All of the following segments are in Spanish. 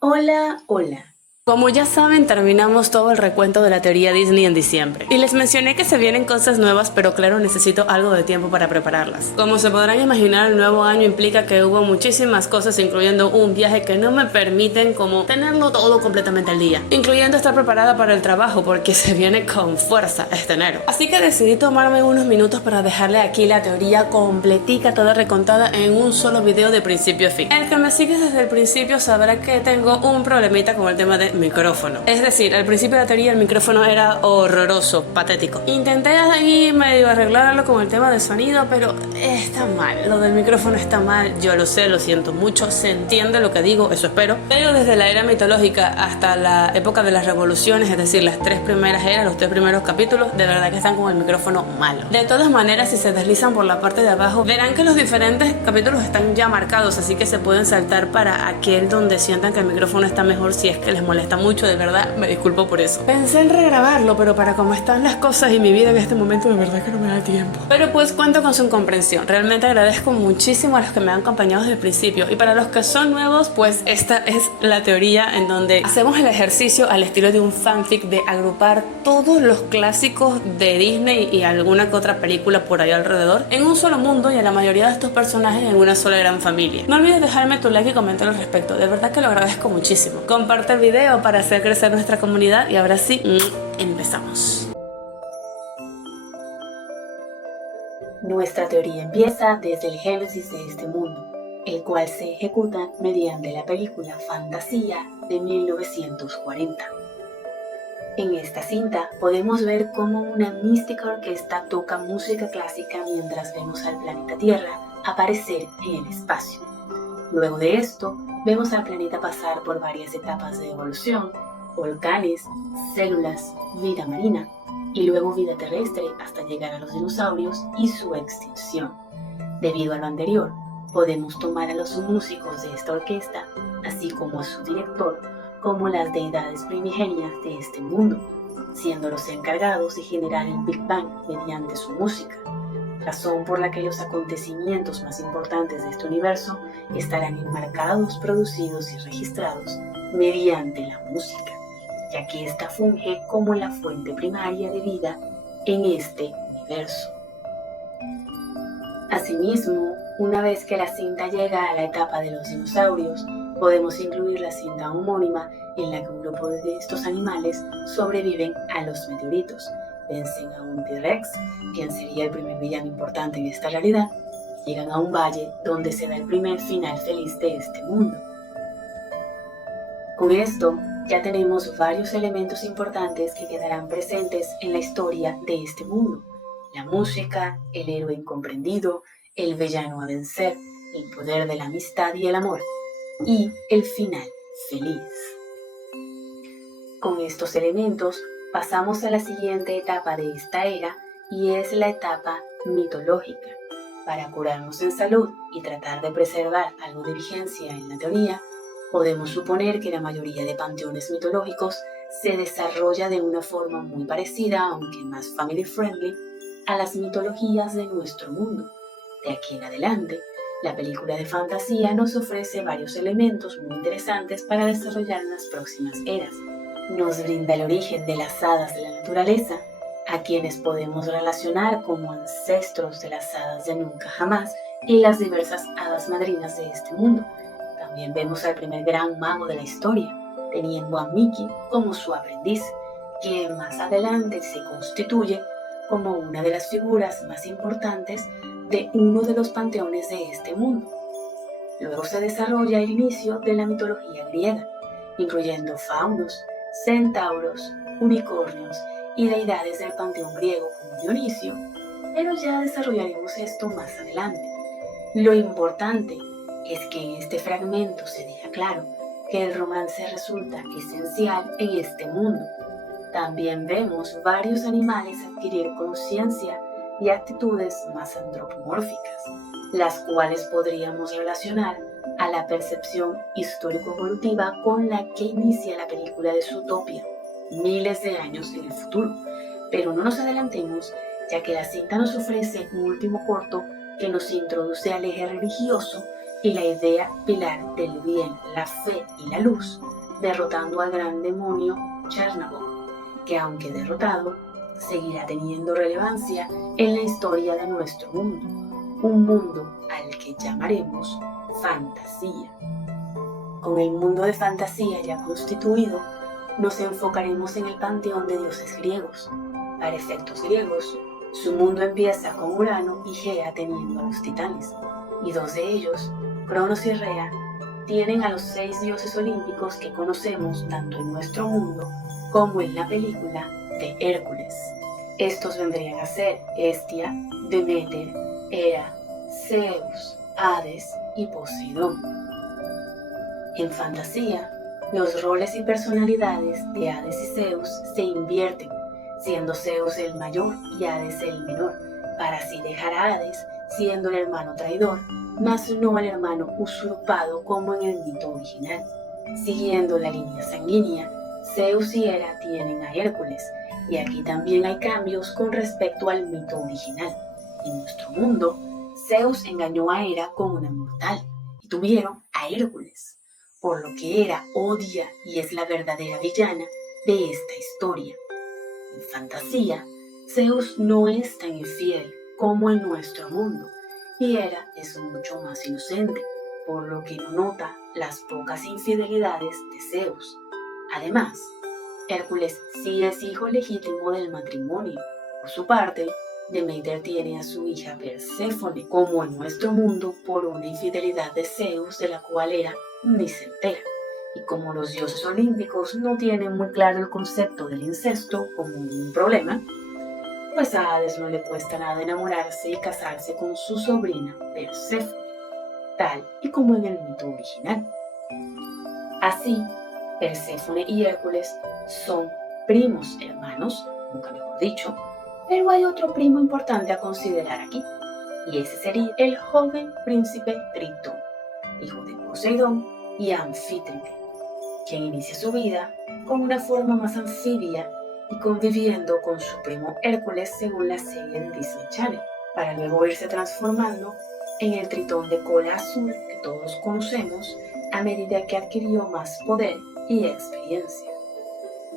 Hola, hola. Como ya saben, terminamos todo el recuento de la teoría Disney en diciembre. Y les mencioné que se vienen cosas nuevas, pero claro, necesito algo de tiempo para prepararlas. Como se podrán imaginar, el nuevo año implica que hubo muchísimas cosas, incluyendo un viaje que no me permiten como tenerlo todo completamente al día. Incluyendo estar preparada para el trabajo, porque se viene con fuerza este enero. Así que decidí tomarme unos minutos para dejarle aquí la teoría completica, toda recontada en un solo video de principio a fin. El que me sigue desde el principio sabrá que tengo un problemita con el tema de micrófono. Es decir, al principio de la teoría el micrófono era horroroso, patético. Intenté ahí medio arreglarlo con el tema del sonido, pero está mal. Lo del micrófono está mal, yo lo sé, lo siento mucho, se entiende lo que digo, eso espero. Pero desde la era mitológica hasta la época de las revoluciones, es decir, las tres primeras eras, los tres primeros capítulos, de verdad que están con el micrófono malo. De todas maneras, si se deslizan por la parte de abajo, verán que los diferentes capítulos están ya marcados, así que se pueden saltar para aquel donde sientan que el micrófono está mejor si es que les molesta mucho, de verdad, me disculpo por eso. Pensé en regrabarlo, pero para cómo están las cosas y mi vida en este momento, de verdad que no me da tiempo. Pero pues cuento con su comprensión. Realmente agradezco muchísimo a los que me han acompañado desde el principio. Y para los que son nuevos, pues esta es la teoría en donde hacemos el ejercicio al estilo de un fanfic de agrupar todos los clásicos de Disney y alguna que otra película por ahí alrededor en un solo mundo y a la mayoría de estos personajes en una sola gran familia. No olvides dejarme tu like y comentar al respecto. De verdad que lo agradezco muchísimo. Comparte el video para hacer crecer nuestra comunidad y ahora sí, empezamos. Nuestra teoría empieza desde el génesis de este mundo, el cual se ejecuta mediante la película Fantasía de 1940. En esta cinta podemos ver cómo una mística orquesta toca música clásica mientras vemos al planeta Tierra aparecer en el espacio. Luego de esto, vemos al planeta pasar por varias etapas de evolución, volcanes, células, vida marina y luego vida terrestre hasta llegar a los dinosaurios y su extinción. Debido a lo anterior, podemos tomar a los músicos de esta orquesta, así como a su director, como las deidades primigenias de este mundo, siendo los encargados de generar el Big Bang mediante su música, razón por la que los acontecimientos más importantes de este universo estarán enmarcados, producidos y registrados mediante la música, ya que ésta funge como la fuente primaria de vida en este universo. Asimismo, una vez que la cinta llega a la etapa de los dinosaurios, podemos incluir la cinta homónima en la que un grupo de estos animales sobreviven a los meteoritos, vencen a un T-Rex, quien sería el primer villano importante en esta realidad, y llegan a un valle donde se da el primer final feliz de este mundo. Con esto, ya tenemos varios elementos importantes que quedarán presentes en la historia de este mundo: la música, el héroe incomprendido, el villano a vencer, el poder de la amistad y el amor, y el final feliz. Con estos elementos pasamos a la siguiente etapa de esta era, y es la etapa mitológica. Para curarnos en salud y tratar de preservar algo de vigencia en la teoría, podemos suponer que la mayoría de panteones mitológicos se desarrolla de una forma muy parecida, aunque más family friendly, a las mitologías de nuestro mundo. De aquí en adelante, la película de fantasía nos ofrece varios elementos muy interesantes para desarrollar en las próximas eras. Nos brinda el origen de las hadas de la naturaleza, a quienes podemos relacionar como ancestros de las hadas de Nunca Jamás y las diversas hadas madrinas de este mundo. También vemos al primer gran mago de la historia, teniendo a Mickey como su aprendiz, quien más adelante se constituye como una de las figuras más importantes de uno de los panteones de este mundo. Luego se desarrolla el inicio de la mitología griega, incluyendo faunos, centauros, unicornios y deidades del panteón griego como Dionisio, pero ya desarrollaremos esto más adelante. Lo importante es que en este fragmento se deja claro que el romance resulta esencial en este mundo. También vemos varios animales adquirir conciencia y actitudes más antropomórficas, las cuales podríamos relacionar a la percepción histórico-evolutiva con la que inicia la película de Zootopia, miles de años en el futuro. Pero no nos adelantemos, ya que la cinta nos ofrece un último corto que nos introduce al eje religioso y la idea pilar del bien, la fe y la luz, derrotando al gran demonio Chernabog, que aunque derrotado, seguirá teniendo relevancia en la historia de nuestro mundo, un mundo al que llamaremos fantasía. Con el mundo de fantasía ya constituido, nos enfocaremos en el panteón de dioses griegos. Para efectos griegos, su mundo empieza con Urano y Gea teniendo a los titanes, y dos de ellos, Cronos y Rea, tienen a los 6 dioses olímpicos que conocemos tanto en nuestro mundo como en la película de Hércules. Estos vendrían a ser Hestia, Deméter, Hera, Zeus, Hades y Poseidón. En fantasía, los roles y personalidades de Hades y Zeus se invierten, siendo Zeus el mayor y Hades el menor, para así dejar a Hades siendo el hermano traidor, mas no el hermano usurpado como en el mito original. Siguiendo la línea sanguínea, Zeus y Hera tienen a Hércules, y aquí también hay cambios con respecto al mito original. En nuestro mundo, Zeus engañó a Hera con una mortal, y tuvieron a Hércules, por lo que Hera odia y es la verdadera villana de esta historia. En fantasía, Zeus no es tan infiel como en nuestro mundo, y Hera es mucho más inocente, por lo que no nota las pocas infidelidades de Zeus. Además, Hércules sí es hijo legítimo del matrimonio. Por su parte, Deméter tiene a su hija Perséfone, como en nuestro mundo, por una infidelidad de Zeus de la cual Hera ni se entera. Y como los dioses olímpicos no tienen muy claro el concepto del incesto como un problema, pues a Hades no le cuesta nada enamorarse y casarse con su sobrina Perséfone, tal y como en el mito original. Así, Perséfone y Hércules son primos hermanos, nunca mejor dicho, pero hay otro primo importante a considerar aquí, y ese sería el joven príncipe Tritón, hijo de Poseidón y Anfítrite, quien inicia su vida con una forma más anfibia y conviviendo con su primo Hércules según la serie de Disney Channel, para luego irse transformando en el Tritón de cola azul que todos conocemos a medida que adquirió más poder y experiencia.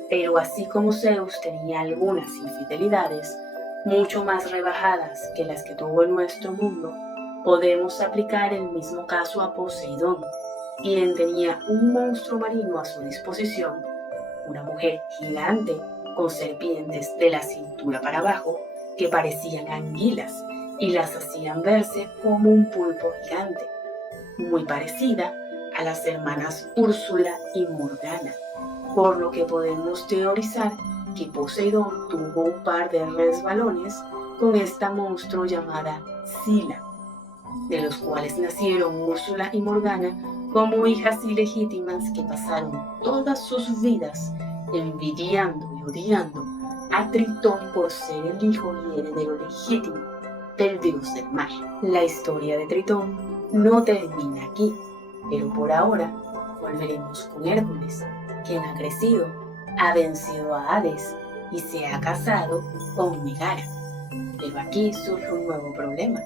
Pero así como Zeus tenía algunas infidelidades, mucho más rebajadas que las que tuvo en nuestro mundo, podemos aplicar el mismo caso a Poseidón, quien tenía un monstruo marino a su disposición, una mujer gigante con serpientes de la cintura para abajo que parecían anguilas y las hacían verse como un pulpo gigante, muy parecida a las hermanas Úrsula y Morgana, por lo que podemos teorizar que Poseidón tuvo un par de resbalones con esta monstruo llamada Sila, de los cuales nacieron Úrsula y Morgana como hijas ilegítimas que pasaron todas sus vidas envidiando y odiando a Tritón por ser el hijo y heredero legítimo del dios del mar. La historia de Tritón no termina aquí, pero por ahora volveremos con Hércules, quien ha crecido, ha vencido a Hades y se ha casado con Megara. Pero aquí surge un nuevo problema.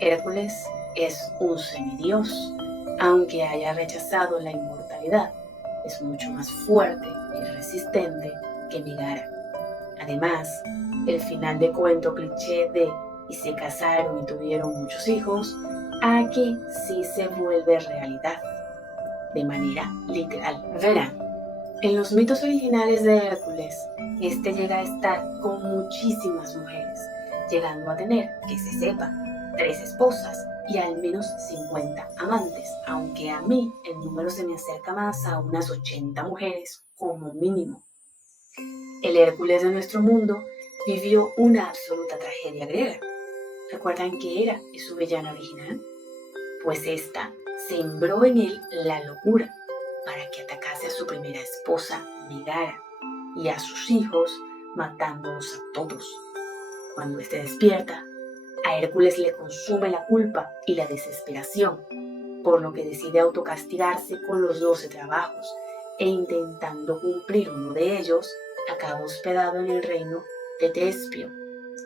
Hércules es un semidios, aunque haya rechazado la inmortalidad, es mucho más fuerte y resistente que Megara. Además, el final de cuento cliché de y se casaron y tuvieron muchos hijos, aquí sí se vuelve realidad, de manera literal. Verán, en los mitos originales de Hércules, este llega a estar con muchísimas mujeres, llegando a tener, que se sepa, 3 esposas y al menos 50 amantes, aunque a mí el número se me acerca más a unas 80 mujeres como mínimo. El Hércules de nuestro mundo vivió una absoluta tragedia griega. ¿Recuerdan qué era su villana original? Pues esta sembró en él la locura para que atacase a su primera esposa, Megara, y a sus hijos, matándolos a todos. Cuando éste despierta, a Hércules le consume la culpa y la desesperación, por lo que decide autocastigarse con los 12 trabajos, e intentando cumplir uno de ellos, acaba hospedado en el reino de Tespio,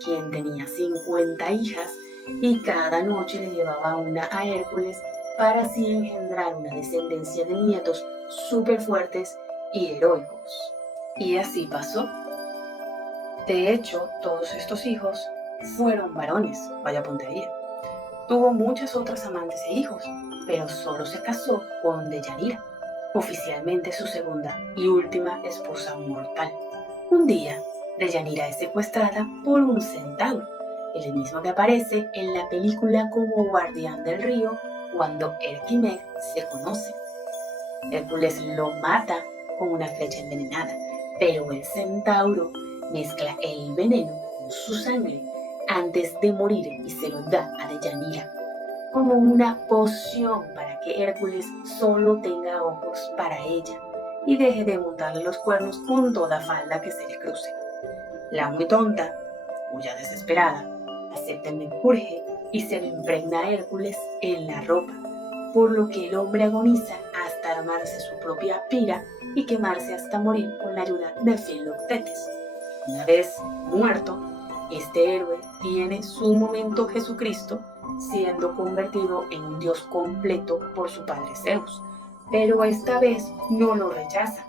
quien tenía 50 hijas y cada noche le llevaba una a Hércules para así engendrar una descendencia de nietos súper fuertes y heroicos. Y así pasó. De hecho, todos estos hijos fueron varones, vaya puntería. Tuvo muchas otras amantes e hijos, pero solo se casó con Deyanira, oficialmente su segunda y última esposa mortal. Un día, Deyanira es secuestrada por un centauro, el mismo que aparece en la película como guardián del río cuando Erk y Meg se conocen. Hércules lo mata con una flecha envenenada, pero el centauro mezcla el veneno con su sangre antes de morir y se lo da a Deyanira como una poción para que Hércules solo tenga ojos para ella y deje de montarle los cuernos con toda falda que se le cruce. La muy tonta, o ya desesperada, acepta el menjurje y se lo impregna a Hércules en la ropa, por lo que el hombre agoniza hasta armarse su propia pira y quemarse hasta morir con la ayuda de Filoctetes. Una vez muerto, este héroe tiene su momento Jesucristo, siendo convertido en un dios completo por su padre Zeus, pero esta vez no lo rechaza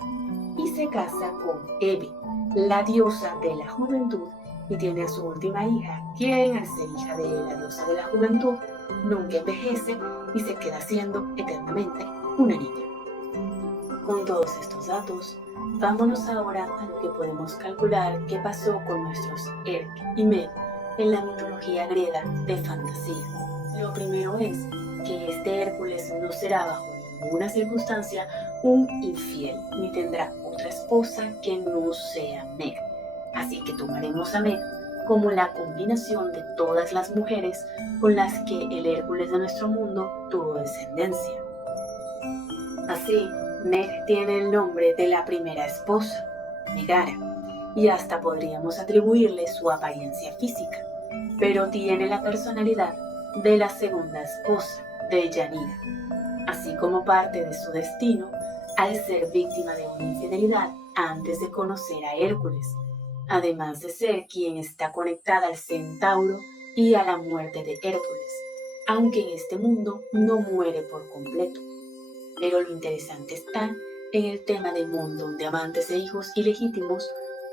y se casa con Hebe, la diosa de la juventud, y tiene a su última hija, quien al ser hija de la diosa de la juventud nunca envejece y se queda siendo eternamente una niña. Con todos estos datos, vámonos ahora a lo que podemos calcular que pasó con nuestros Erk y Meg en la mitología griega de fantasía. Lo primero es que este Hércules no será bajo ninguna circunstancia un infiel, ni tendrá otra esposa que no sea Meg. Así que tomaremos a Meg como la combinación de todas las mujeres con las que el Hércules de nuestro mundo tuvo descendencia. Así, Meg tiene el nombre de la primera esposa, Megara, y hasta podríamos atribuirle su apariencia física, pero tiene la personalidad de la segunda esposa, Deyanira, así como parte de su destino al ser víctima de una infidelidad antes de conocer a Hércules, además de ser quien está conectada al centauro y a la muerte de Hércules, aunque en este mundo no muere por completo. Pero lo interesante está en el tema del montón de amantes e hijos ilegítimos,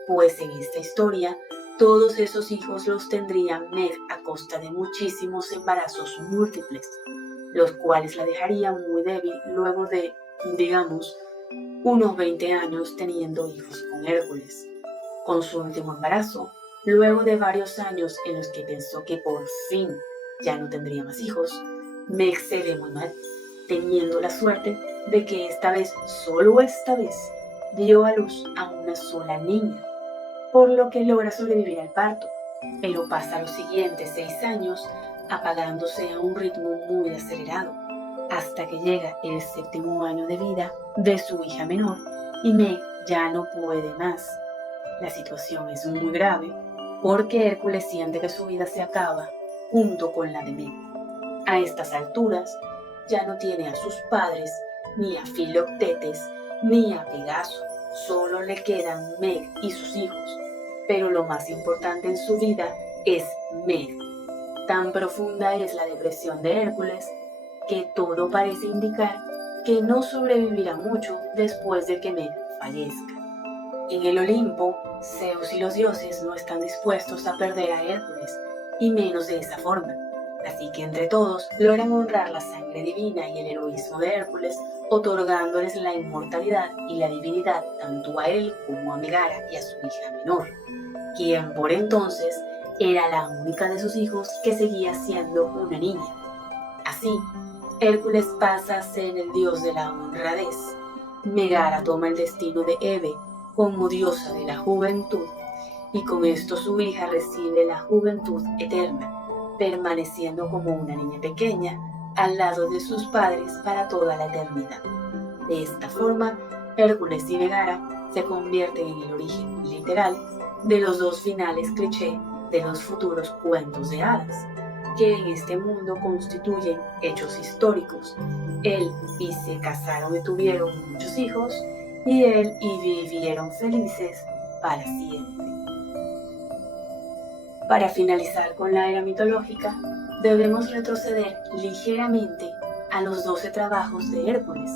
pues en esta historia todos esos hijos los tendría Meg a costa de muchísimos embarazos múltiples, los cuales la dejarían muy débil luego de, digamos, unos 20 años teniendo hijos con Hércules. Con su último embarazo, luego de varios años en los que pensó que por fin ya no tendría más hijos, Meg se ve muy mal, teniendo la suerte de que solo esta vez, dio a luz a una sola niña, por lo que logra sobrevivir al parto, pero pasa los siguientes 6 años apagándose a un ritmo muy acelerado, hasta que llega el 7º año de vida de su hija menor y Meg ya no puede más. La situación es muy grave porque Hércules siente que su vida se acaba junto con la de Meg. A estas alturas ya no tiene a sus padres, ni a Filoctetes, ni a Pegaso, solo le quedan Meg y sus hijos, pero lo más importante en su vida es Meg. Tan profunda es la depresión de Hércules que todo parece indicar que no sobrevivirá mucho después de que Meg fallezca. En el Olimpo, Zeus y los dioses no están dispuestos a perder a Hércules, y menos de esa forma. Así que entre todos logran honrar la sangre divina y el heroísmo de Hércules, otorgándoles la inmortalidad y la divinidad tanto a él como a Megara y a su hija menor, quien por entonces era la única de sus hijos que seguía siendo una niña. Así, Hércules pasa a ser el dios de la honradez. Megara toma el destino de Hebe como diosa de la juventud, y con esto su hija recibe la juventud eterna, permaneciendo como una niña pequeña al lado de sus padres para toda la eternidad. De esta forma, Hércules y Megara se convierten en el origen literal de los dos finales cliché de los futuros cuentos de hadas, que en este mundo constituyen hechos históricos. Él y se casaron y tuvieron muchos hijos, y él y vivieron felices para siempre. Para finalizar con la era mitológica, debemos retroceder ligeramente a los 12 trabajos de Hércules,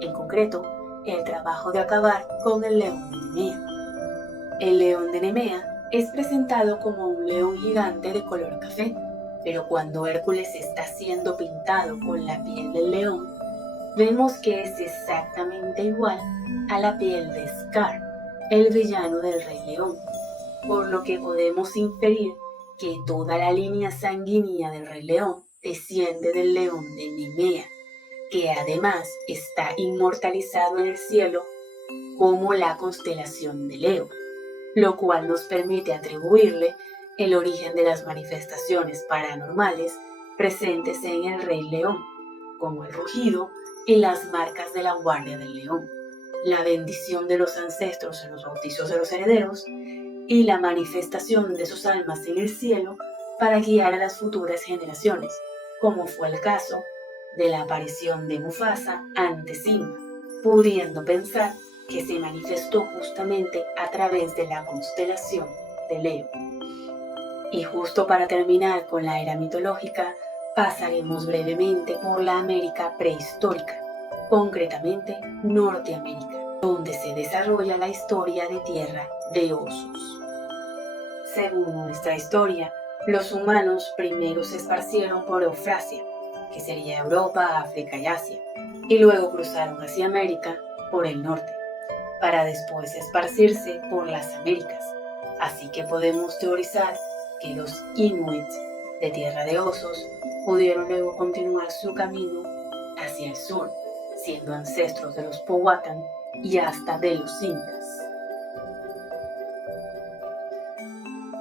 en concreto, el trabajo de acabar con el león de Nemea. El león de Nemea es presentado como un león gigante de color café, pero cuando Hércules está siendo pintado con la piel del león, vemos que es exactamente igual a la piel de Scar, el villano del Rey León, por lo que podemos inferir que toda la línea sanguínea del Rey León desciende del león de Nemea, que además está inmortalizado en el cielo como la constelación de Leo, lo cual nos permite atribuirle el origen de las manifestaciones paranormales presentes en el Rey León, como el rugido y las marcas de la guardia del león, la bendición de los ancestros en los bautizos de los herederos y la manifestación de sus almas en el cielo para guiar a las futuras generaciones, como fue el caso de la aparición de Mufasa ante Simba, pudiendo pensar que se manifestó justamente a través de la constelación de Leo. Y justo para terminar con la era mitológica, pasaremos brevemente por la América prehistórica, concretamente Norteamérica, donde se desarrolla la historia de Tierra de Osos. Según nuestra historia, los humanos primero se esparcieron por Eufrasia, que sería Europa, África y Asia, y luego cruzaron hacia América por el norte, para después esparcirse por las Américas. Así que podemos teorizar que los Inuits de Tierra de Osos pudieron luego continuar su camino hacia el sur, siendo ancestros de los Powhatan y hasta de los Incas.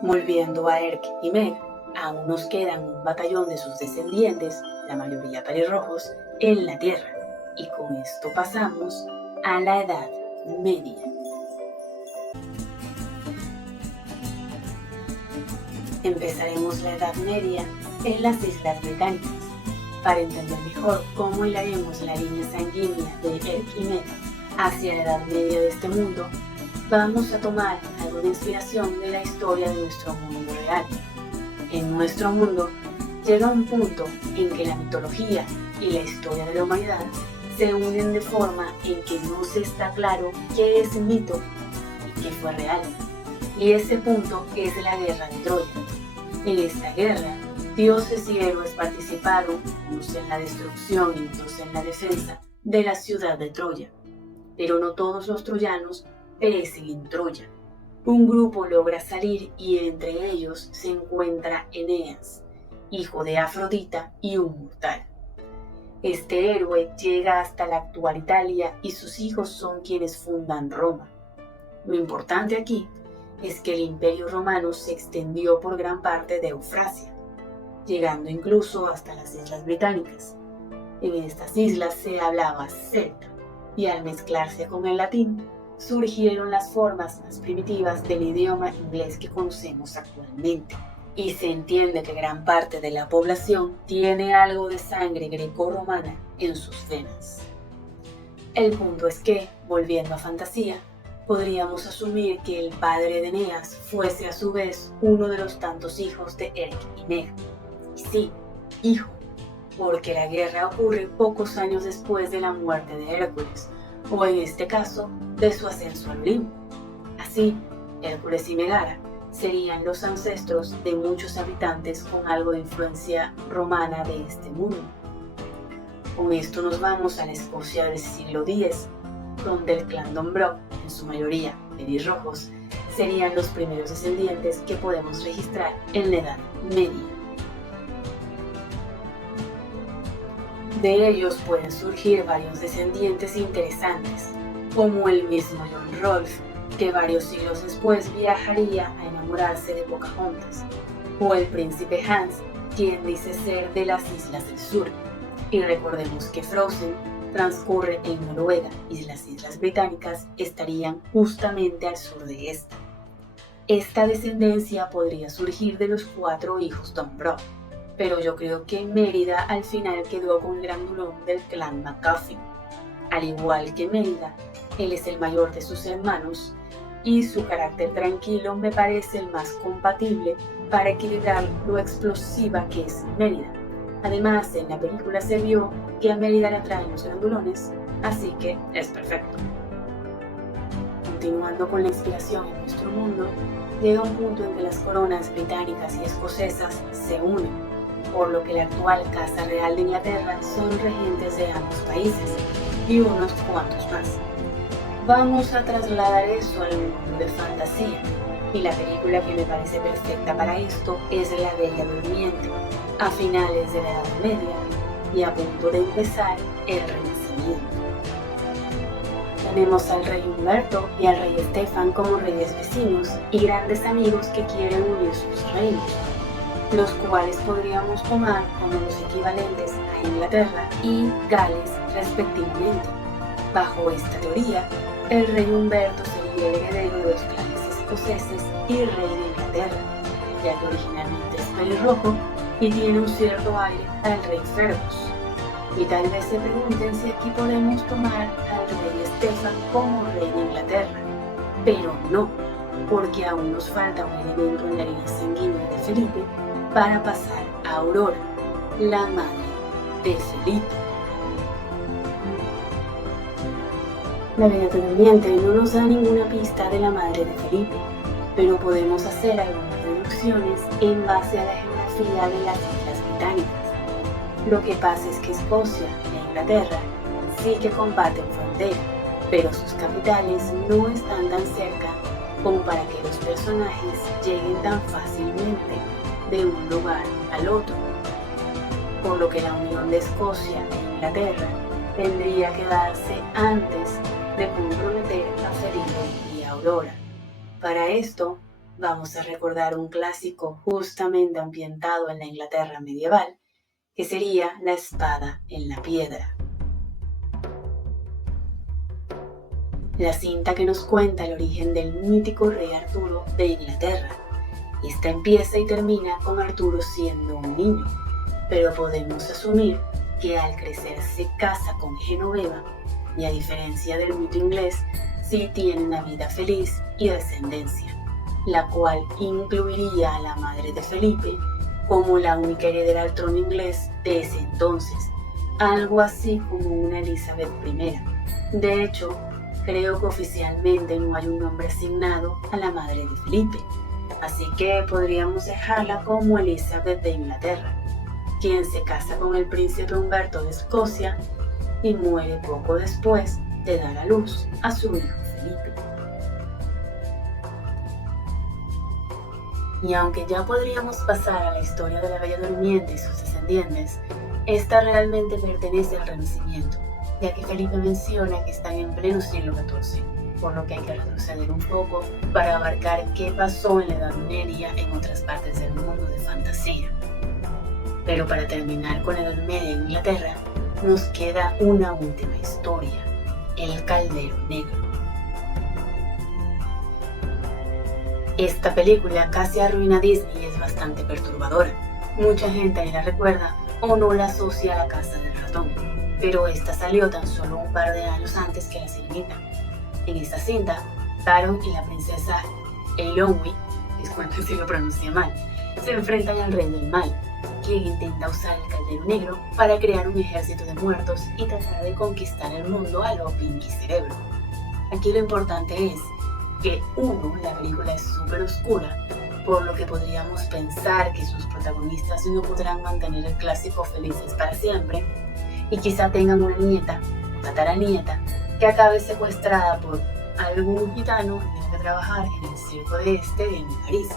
Volviendo a Erk y Meg, aún nos quedan un batallón de sus descendientes, la mayoría pelirrojos, en la Tierra, y con esto pasamos a la Edad Media. Empezaremos la Edad Media en las Islas Británicas, para entender mejor cómo hilaremos la línea sanguínea de Erk y Meg hacia la Edad Media de este mundo. Vamos a tomar algo de inspiración de la historia de nuestro mundo real. En nuestro mundo llega un punto en que la mitología y la historia de la humanidad se unen de forma en que no se está claro qué es mito y qué fue real. Y ese punto es la guerra de Troya. En esta guerra, dioses y héroes participaron, unos en la destrucción y otros en la defensa de la ciudad de Troya. Pero no todos los troyanos perecen en Troya. Un grupo logra salir y entre ellos se encuentra Eneas, hijo de Afrodita y un mortal. Este héroe llega hasta la actual Italia y sus hijos son quienes fundan Roma. Lo importante aquí es que el Imperio Romano se extendió por gran parte de Eufrasia, llegando incluso hasta las Islas Británicas. En estas islas se hablaba celta, y al mezclarse con el latín, surgieron las formas más primitivas del idioma inglés que conocemos actualmente. Y se entiende que gran parte de la población tiene algo de sangre greco-romana en sus venas. El punto es que, volviendo a fantasía, podríamos asumir que el padre de Eneas fuese a su vez uno de los tantos hijos de Erk y Meg. Y sí, hijo, porque la guerra ocurre pocos años después de la muerte de Hércules, o en este caso, de su ascenso al Olimpo. Así, Hércules y Megara serían los ancestros de muchos habitantes con algo de influencia romana de este mundo. Con esto nos vamos a la Escocia del siglo X, donde el clan Dombrov, en su mayoría pelirrojos, serían los primeros descendientes que podemos registrar en la Edad Media. De ellos pueden surgir varios descendientes interesantes, como el mismo John Rolfe, que varios siglos después viajaría a enamorarse de Pocahontas, o el príncipe Hans, quien dice ser de las Islas del Sur. Y recordemos que Frozen transcurre en Noruega y las Islas Británicas estarían justamente al sur de esta. Esta descendencia podría surgir de los 4 hijos Dombrov, pero yo creo que Mérida al final quedó con el grandulón del clan McCuffin. Al igual que Mérida, él es el mayor de sus hermanos y su carácter tranquilo me parece el más compatible para equilibrar lo explosiva que es Mérida, Además, en la película se vio que a Mérida le atraen los grandulones, así que es perfecto. Continuando con la inspiración en nuestro mundo, llega un punto en que las coronas británicas y escocesas se unen, por lo que la actual Casa Real de Inglaterra son regentes de ambos países y unos cuantos más. Vamos a trasladar eso al mundo de fantasía, y la película que me parece perfecta para esto es La Bella Durmiente, a finales de la Edad Media y a punto de empezar el Renacimiento. Tenemos al rey Humberto y al rey Estefan como reyes vecinos y grandes amigos que quieren unir sus reinos, los cuales podríamos tomar como los equivalentes a Inglaterra y Gales respectivamente. Bajo esta teoría, el rey Humberto sería el heredero de los clanes escoceses y rey de Inglaterra, ya que originalmente es pelirrojo y tiene un cierto aire al rey Fergus. Y tal vez se pregunten si aquí podemos tomar al rey Estefan como rey de Inglaterra, pero no, porque aún nos falta un elemento en la línea sanguínea de Felipe para pasar a Aurora, la madre de Felipe. La Bella Durmiente no nos da ninguna pista de la madre de Felipe, pero podemos hacer algunas deducciones en base a la geografía de las Islas Británicas. Lo que pasa es que Escocia e Inglaterra sí que comparten frontera, pero sus capitales no están tan cerca como para que los personajes lleguen tan fácilmente de un lugar al otro, por lo que la unión de Escocia e Inglaterra tendría que darse antes de comprometer a Felipe y a Aurora. Para esto, vamos a recordar un clásico justamente ambientado en la Inglaterra medieval, que sería La espada en la piedra. La cinta que nos cuenta el origen del mítico rey Arturo de Inglaterra. Esta empieza y termina con Arturo siendo un niño, pero podemos asumir que al crecer se casa con Genoveva y, a diferencia del mito inglés, sí tiene una vida feliz y descendencia, la cual incluiría a la madre de Felipe como la única heredera al trono inglés de ese entonces, algo así como una Elizabeth I. De hecho, creo que oficialmente no hay un nombre asignado a la madre de Felipe, así que podríamos dejarla como Elizabeth de Inglaterra, quien se casa con el príncipe Humberto de Escocia y muere poco después de dar a luz a su hijo Felipe. Y aunque ya podríamos pasar a la historia de la Bella Durmiente y sus descendientes, esta realmente pertenece al Renacimiento, ya que Felipe menciona que están en pleno siglo XIV, por lo que hay que retroceder un poco para abarcar qué pasó en la Edad Media en otras partes del mundo de fantasía. Pero para terminar con la Edad Media en Inglaterra, nos queda una última historia, el Caldero Negro. Esta película casi arruina a Disney y es bastante perturbadora. Mucha gente ni la recuerda o no la asocia a La Casa del Ratón, pero esta salió tan solo un par de años antes que La Sirenita. En esta cinta, Taron y la princesa Eilonwy, disculpen si lo pronuncié mal, se enfrentan al rey del mal, quien intenta usar el Caldero Negro para crear un ejército de muertos y tratar de conquistar el mundo a lo Pinky Cerebro. Aquí lo importante es que la película es súper oscura, por lo que podríamos pensar que sus protagonistas no podrán mantener el clásico felices para siempre, y quizá tengan una nieta, tataranieta, que acabe secuestrada por algún gitano y tenga que trabajar en el circo de en París,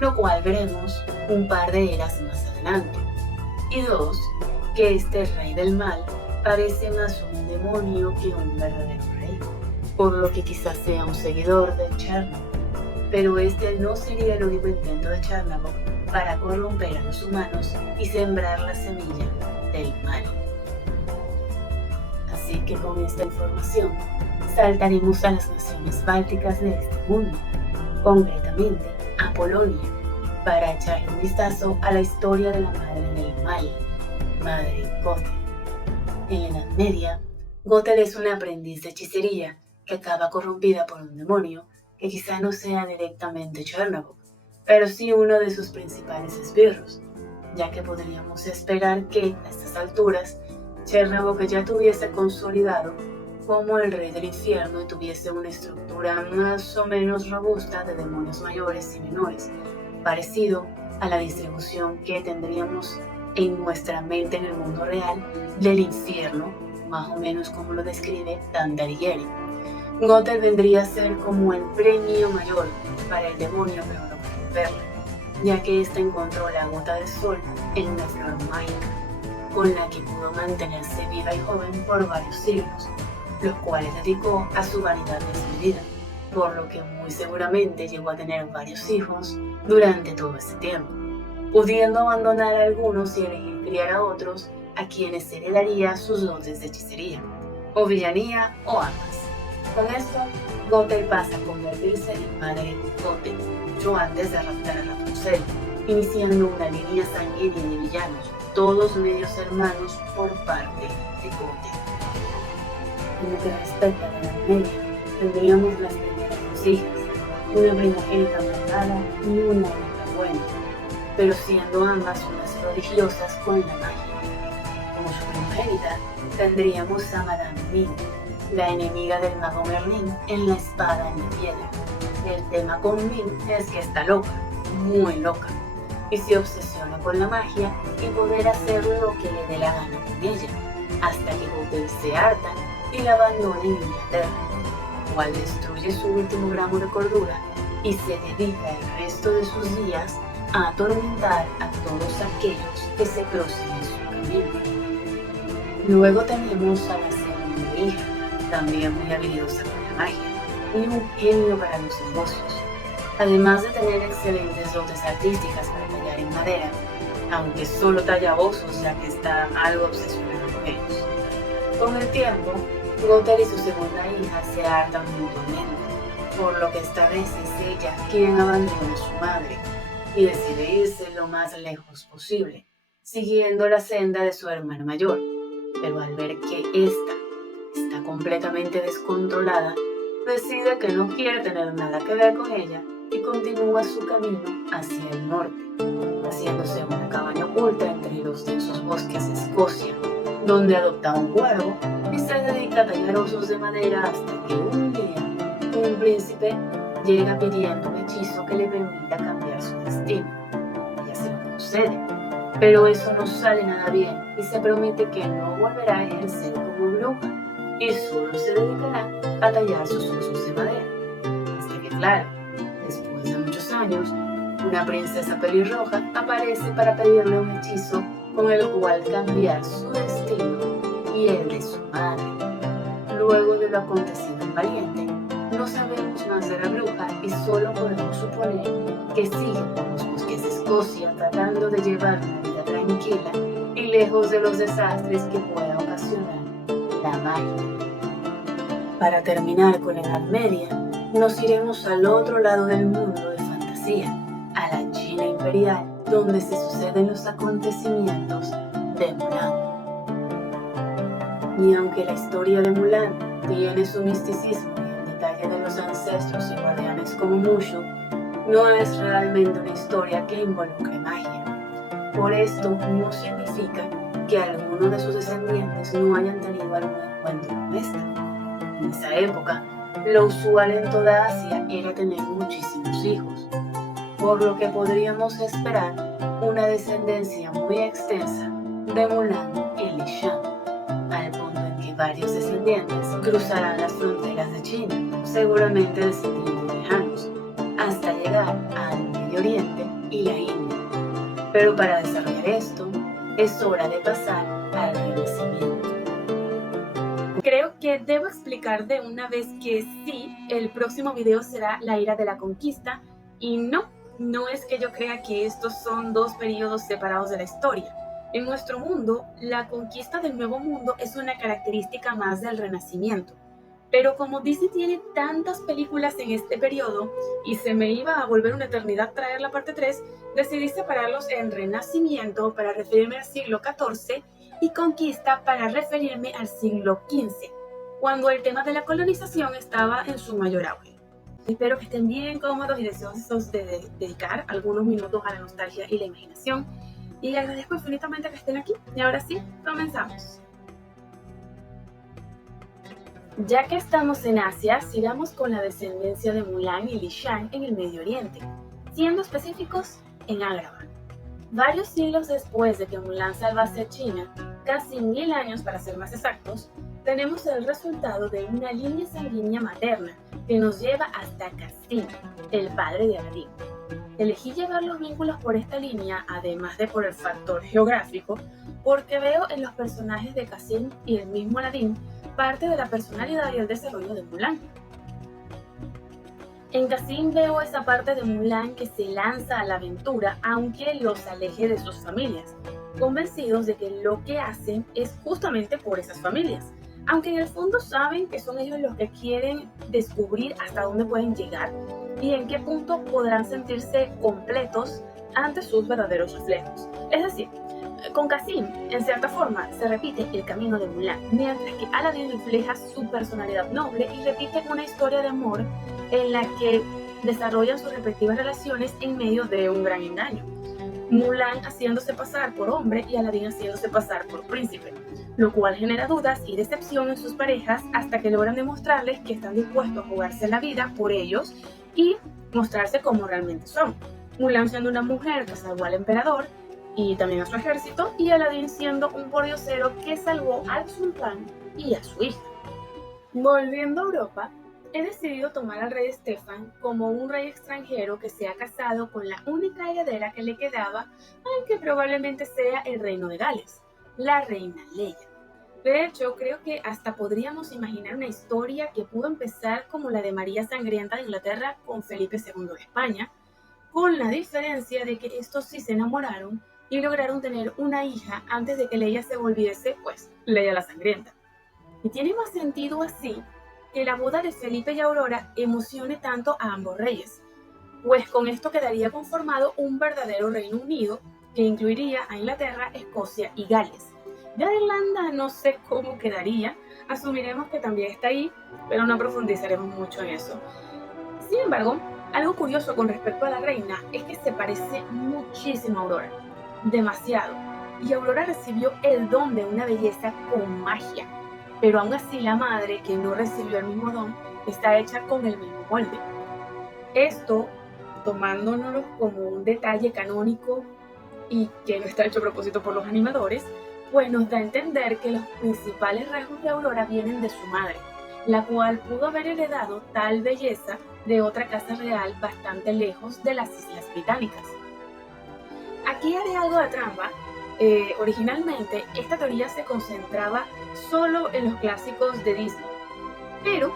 lo cual veremos un par de eras más adelante. Y 2, que este rey del mal parece más un demonio que un verdadero rey, por lo que quizás sea un seguidor de Chernobyl, pero este no sería el único intento de Chernobyl para corromper a los humanos y sembrar la semilla del mal. Así que con esta información saltaremos a las naciones bálticas de este mundo, concretamente a Polonia, para echarle un vistazo a la historia de la madre del mal, Madre Gothel. En la Edad Media, Gothel es una aprendiz de hechicería que acaba corrompida por un demonio que quizá no sea directamente Chernobyl, pero sí uno de sus principales esbirros. ya que podríamos esperar que, a estas alturas, Chernobyl ya tuviese consolidado como el rey del infierno y tuviese una estructura más o menos robusta de demonios mayores y menores, parecido a la distribución que tendríamos en nuestra mente en el mundo real del infierno, más o menos como lo describe Dante Alighieri. Gothel vendría a ser como el premio mayor para el demonio que logró corromperla, ya que ésta encontró la gota de sol en una flor mágica, con la que pudo mantenerse viva y joven por varios siglos, los cuales dedicó a su vanidad desmedida, por lo que muy seguramente llegó a tener varios hijos durante todo ese tiempo, pudiendo abandonar a algunos y elegir criar a otros, a quienes heredaría sus dotes de hechicería, o villanía o ambas. Con esto, Gothel pasa a convertirse en madre de Gothel, mucho antes de raptar a Rapunzel, iniciando una línea sanguínea de villanos, todos medios hermanos por parte de Gothel. En lo que respecta a la Edad Media, tendríamos las primeras dos hijas, una primogénita malvada y una otra buena, pero siendo ambas unas prodigiosas con la magia. Como su primogénita, tendríamos a Madame Mim, la enemiga del mago Merlín en la espada en la piedra. El tema con Mim es que está loca, muy loca, y se obsesiona con la magia y poder hacer lo que le dé la gana con ella, hasta que Gothel se harta y la abandona en Inglaterra, lo cual destruye su último gramo de cordura y se dedica el resto de sus días a atormentar a todos aquellos que se crucen en su camino. Luego tenemos a la segunda hija, también muy habilidosa con la magia y un genio para los negocios, además de tener excelentes dotes artísticas para tallar en madera, aunque solo talla osos ya que está algo obsesionado con ellos. Con el tiempo, Gothel y su segunda hija se hartan mutuamente, por lo que esta vez es ella quien abandona a su madre y decide irse lo más lejos posible, siguiendo la senda de su hermana mayor, pero al ver que ésta está completamente descontrolada, decide que no quiere tener nada que ver con ella y continúa su camino hacia el norte, haciéndose una cabaña oculta entre los densos bosques de Escocia, donde adopta un cuervo y se dedica a tallar osos de madera hasta que un día un príncipe llega pidiendo un hechizo que le permita cambiar su destino. Ella se lo concede, pero eso no sale nada bien y se promete que no volverá a ejercer como bruja y solo se dedicará a tallar sus osos de madera. Hasta que, claro, después de muchos años, una princesa pelirroja aparece para pedirle un hechizo con el cual cambiar su destino y el de su madre. Luego de lo acontecido en Valiente, no sabemos más de la bruja y solo podemos suponer que sigue por los bosques de Escocia tratando de llevar una vida tranquila y lejos de los desastres que pueda ocasionar la magia. Para terminar con la Edad Media, nos iremos al otro lado del mundo de fantasía, a la China imperial, donde se suceden los acontecimientos de Mulan. Y aunque la historia de Mulan tiene su misticismo y el detalle de los ancestros y guardianes como Mushu, no es realmente una historia que involucre magia. Por esto no significa que alguno de sus descendientes no hayan tenido algún encuentro con esta. En esa época, lo usual en toda Asia era tener muchísimos hijos, por lo que podríamos esperar una descendencia muy extensa de Mulan y Li Shan, al punto en que varios descendientes cruzarán las fronteras de China, seguramente descendientes lejanos, hasta llegar al Medio Oriente y la India. Pero para desarrollar esto, es hora de pasar al Renacimiento. Creo que debo explicar de una vez que sí, el próximo video será la era de la conquista y no es que yo crea que estos son dos periodos separados de la historia. En nuestro mundo, la conquista del Nuevo Mundo es una característica más del Renacimiento. Pero como Disney tiene tantas películas en este periodo y se me iba a volver una eternidad traer la parte 3, decidí separarlos en Renacimiento para referirme al siglo XIV y Conquista para referirme al siglo XV, cuando el tema de la colonización estaba en su mayor auge. Espero que estén bien cómodos y deseosos de dedicar algunos minutos a la nostalgia y la imaginación. y agradezco infinitamente que estén aquí. Y ahora sí, comenzamos. Ya que estamos en Asia, sigamos con la descendencia de Mulan y Li Shang en el Medio Oriente, siendo específicos en Agrabah. Varios siglos después de que Mulan salvase a China, casi 1000 años para ser más exactos, tenemos el resultado de una línea sanguínea materna que nos lleva hasta Qasim, el padre de Aladín. Elegí llevar los vínculos por esta línea, además de por el factor geográfico, porque veo en los personajes de Qasim y el mismo Aladín parte de la personalidad y el desarrollo de Mulan. En Qasim veo esa parte de Mulan que se lanza a la aventura aunque los aleje de sus familias, convencidos de que lo que hacen es justamente por esas familias, aunque en el fondo saben que son ellos los que quieren descubrir hasta dónde pueden llegar y en qué punto podrán sentirse completos ante sus verdaderos reflejos. Es decir, con Qasim, en cierta forma, se repite el camino de Mulan, mientras que Aladín refleja su personalidad noble y repite una historia de amor en la que desarrollan sus respectivas relaciones en medio de un gran engaño. Mulan haciéndose pasar por hombre y Aladín haciéndose pasar por príncipe, lo cual genera dudas y decepción en sus parejas hasta que logran demostrarles que están dispuestos a jugarse la vida por ellos y mostrarse como realmente son. Mulan siendo una mujer que salvó al emperador y también a su ejército, y Aladín siendo un pordiosero que salvó al sultán y a su hija. Volviendo a Europa, he decidido tomar al rey Stefan como un rey extranjero que se ha casado con la única heredera que le quedaba, aunque probablemente sea el reino de Gales, la reina Leia. De hecho, creo que hasta podríamos imaginar una historia que pudo empezar como la de María Sangrienta de Inglaterra con Felipe II de España, con la diferencia de que estos sí se enamoraron y lograron tener una hija antes de que Leia se volviese, pues, Leia la Sangrienta. Y tiene más sentido así que la boda de Felipe y Aurora emocione tanto a ambos reyes, pues con esto quedaría conformado un verdadero Reino Unido que incluiría a Inglaterra, Escocia y Gales. Ya Irlanda no sé cómo quedaría, asumiremos que también está ahí, pero no profundizaremos mucho en eso. Sin embargo, algo curioso con respecto a la reina es que se parece muchísimo a Aurora, demasiado, y Aurora recibió el don de una belleza con magia, pero aún así la madre, que no recibió el mismo don, está hecha con el mismo molde. Esto, tomándonos como un detalle canónico y que no está hecho a propósito por los animadores, pues nos da a entender que los principales rasgos de Aurora vienen de su madre, la cual pudo haber heredado tal belleza de otra casa real bastante lejos de las Islas Británicas. Aquí haré algo de trampa. Originalmente esta teoría se concentraba solo en los clásicos de Disney, pero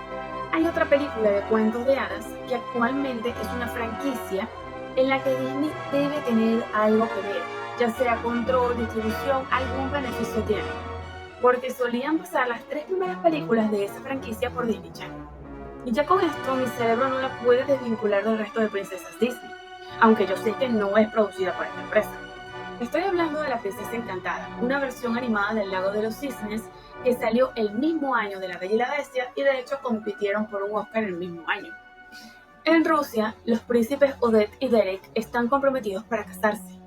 hay otra película de cuentos de hadas que actualmente es una franquicia en la que Disney debe tener algo que ver, ya sea control, distribución, algún beneficio tiene, porque solían pasar las 3 primeras películas de esa franquicia por Disney Channel. Y ya con esto mi cerebro no la puede desvincular del resto de princesas Disney, aunque yo sé que no es producida por esta empresa. Estoy hablando de La Princesa Encantada, una versión animada del Lago de los Cisnes que salió el mismo año de La Bella y la Bestia y de hecho compitieron por un Oscar el mismo año. En Rusia, los príncipes Odette y Derek están comprometidos para casarse.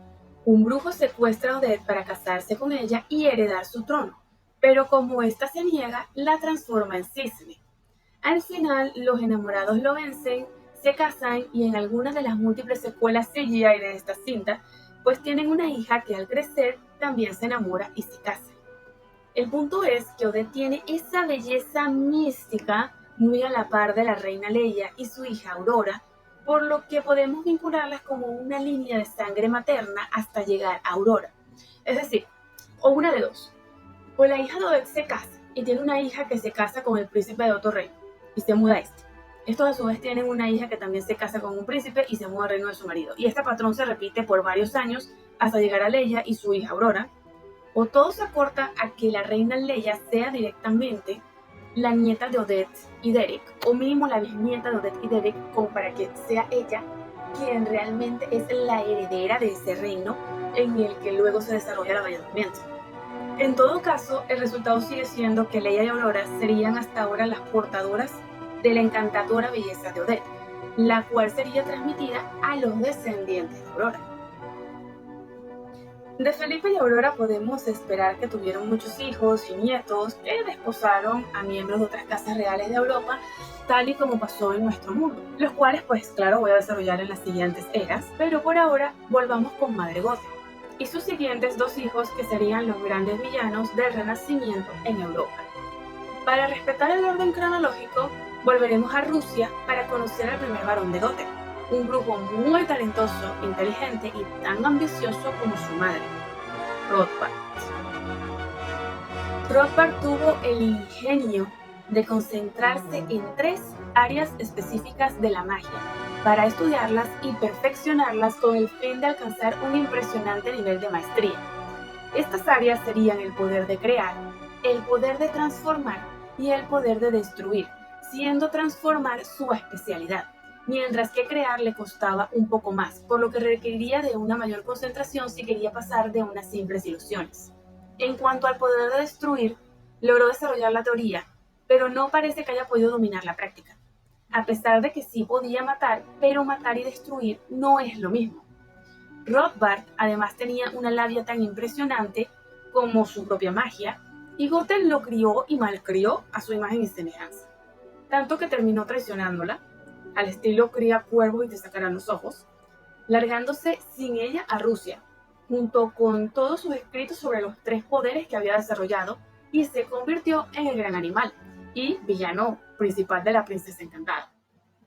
Un brujo secuestra a Odette para casarse con ella y heredar su trono, pero como ésta se niega, la transforma en cisne. Al final, los enamorados lo vencen, se casan y en algunas de las múltiples secuelas CGI de esta cinta, pues tienen una hija que al crecer también se enamora y se casa. El punto es que Odette tiene esa belleza mística muy a la par de la reina Leia y su hija Aurora, por lo que podemos vincularlas como una línea de sangre materna hasta llegar a Aurora. Es decir, o una de dos, o la hija de Odette se casa y tiene una hija que se casa con el príncipe de otro reino y se muda a este. Estos a su vez tienen una hija que también se casa con un príncipe y se muda al reino de su marido. Y este patrón se repite por varios años hasta llegar a Leia y su hija Aurora. O todo se acorta a que la reina Leia sea directamente la nieta de Odette y Derek, o mínimo la bisnieta de Odette y Derek, como para que sea ella quien realmente es la heredera de ese reino en el que luego se desarrolla la Bella Durmiente. En todo caso, el resultado sigue siendo que Leia y Aurora serían hasta ahora las portadoras de la encantadora belleza de Odette, la cual sería transmitida a los descendientes de Aurora. De Felipe y Aurora podemos esperar que tuvieron muchos hijos y nietos que desposaron a miembros de otras casas reales de Europa, tal y como pasó en nuestro mundo, los cuales pues claro voy a desarrollar en las siguientes eras, pero por ahora volvamos con Madre Gothel y sus siguientes dos hijos que serían los grandes villanos del Renacimiento en Europa. Para respetar el orden cronológico, volveremos a Rusia para conocer al primer varón de Gothel, un brujo muy talentoso, inteligente y tan ambicioso como su madre, Rothbard. Rothbard tuvo el ingenio de concentrarse en 3 áreas específicas de la magia para estudiarlas y perfeccionarlas con el fin de alcanzar un impresionante nivel de maestría. Estas áreas serían el poder de crear, el poder de transformar y el poder de destruir, siendo transformar su especialidad, mientras que crear le costaba un poco más, por lo que requeriría de una mayor concentración si quería pasar de unas simples ilusiones. En cuanto al poder de destruir, logró desarrollar la teoría, pero no parece que haya podido dominar la práctica. A pesar de que sí podía matar, pero matar y destruir no es lo mismo. Rothbard además tenía una labia tan impresionante como su propia magia, y Gothel lo crió y malcrió a su imagen y semejanza, tanto que terminó traicionándola, al estilo cría cuervos y te sacarán los ojos, largándose sin ella a Rusia, junto con todos sus escritos sobre los 3 poderes que había desarrollado, y se convirtió en el gran animal y villano principal de la princesa encantada.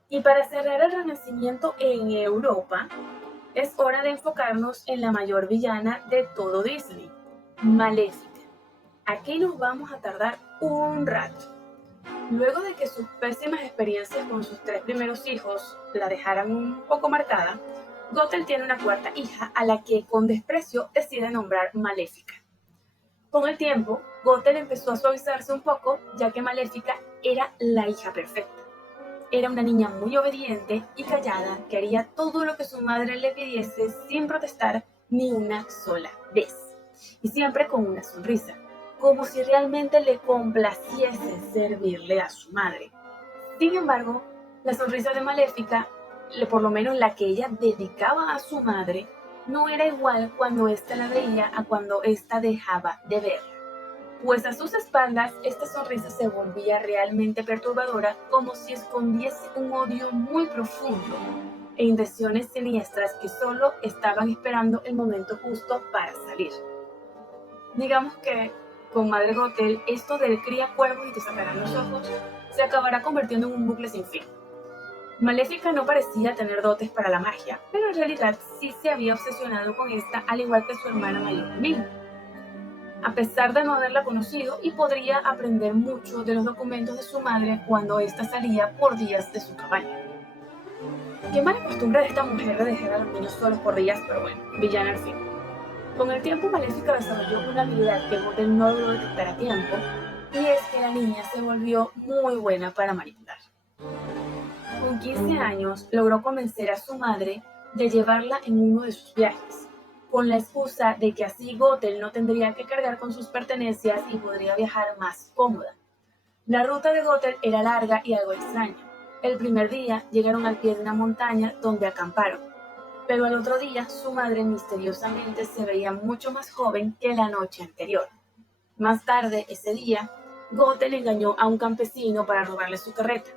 Y para cerrar el Renacimiento en Europa, es hora de enfocarnos en la mayor villana de todo Disney, Maléfica. Aquí nos vamos a tardar un rato. Luego de que sus pésimas experiencias con sus 3 primeros hijos la dejaran un poco marcada, Gothel tiene una 4ª hija a la que con desprecio decide nombrar Maléfica. Con el tiempo, Gothel empezó a suavizarse un poco, ya que Maléfica era la hija perfecta. Era una niña muy obediente y callada que haría todo lo que su madre le pidiese sin protestar ni una sola vez, y siempre con una sonrisa, como si realmente le complaciese servirle a su madre. Sin embargo, la sonrisa de Maléfica, por lo menos la que ella dedicaba a su madre, no era igual cuando ésta la veía a cuando ésta dejaba de verla. Pues a sus espaldas esta sonrisa se volvía realmente perturbadora, como si escondiese un odio muy profundo e intenciones siniestras que solo estaban esperando el momento justo para salir. Digamos que con Madre Gothel esto del cría cuervos y te sacarán los ojos se acabará convirtiendo en un bucle sin fin. Maléfica no parecía tener dotes para la magia, pero en realidad sí se había obsesionado con esta, al igual que su hermana mayor Ming, a pesar de no haberla conocido, y podría aprender mucho de los documentos de su madre cuando ésta salía por días de su cabaña. Qué mala costumbre de esta mujer de dejar a los niños solos por días, pero bueno, villana al fin. Con el tiempo Maléfica desarrolló una habilidad que Gothel no logró detectar a tiempo, y es que la niña se volvió muy buena para manipular. Con 15 años logró convencer a su madre de llevarla en uno de sus viajes, con la excusa de que así Gothel no tendría que cargar con sus pertenencias y podría viajar más cómoda. La ruta de Gothel era larga y algo extraña. El primer día llegaron al pie de una montaña donde acamparon, pero al otro día su madre misteriosamente se veía mucho más joven que la noche anterior. Más tarde, ese día, Gothel engañó a un campesino para robarle su carreta.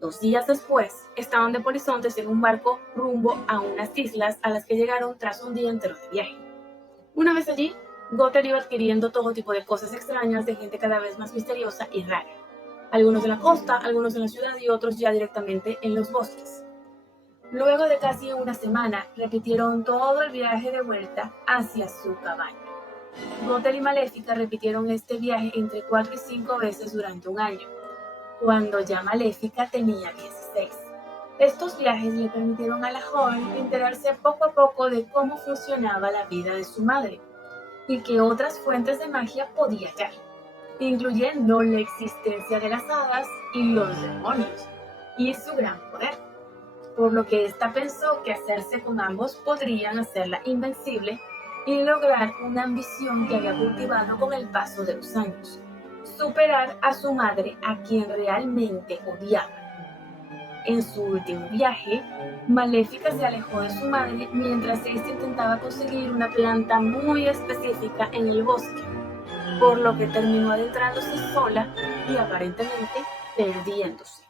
2 días después, estaban de polizontes en un barco rumbo a unas islas a las que llegaron tras un día entero de viaje. Una vez allí, Gothel iba adquiriendo todo tipo de cosas extrañas de gente cada vez más misteriosa y rara. Algunos en la costa, algunos en la ciudad y otros ya directamente en los bosques. Luego de casi una semana, repitieron todo el viaje de vuelta hacia su cabaña. Gothel y Maléfica repitieron este viaje entre 4 y 5 veces durante un año, cuando ya Maléfica tenía 16. Estos viajes le permitieron a la joven enterarse poco a poco de cómo funcionaba la vida de su madre y que otras fuentes de magia podía hallar, incluyendo la existencia de las hadas y los demonios, y su gran poder, por lo que ésta pensó que hacerse con ambos podrían hacerla invencible y lograr una ambición que había cultivado con el paso de los años: superar a su madre, a quien realmente odiaba. En su último viaje, Maléfica se alejó de su madre mientras ésta intentaba conseguir una planta muy específica en el bosque, por lo que terminó adentrándose sola y aparentemente perdiéndose.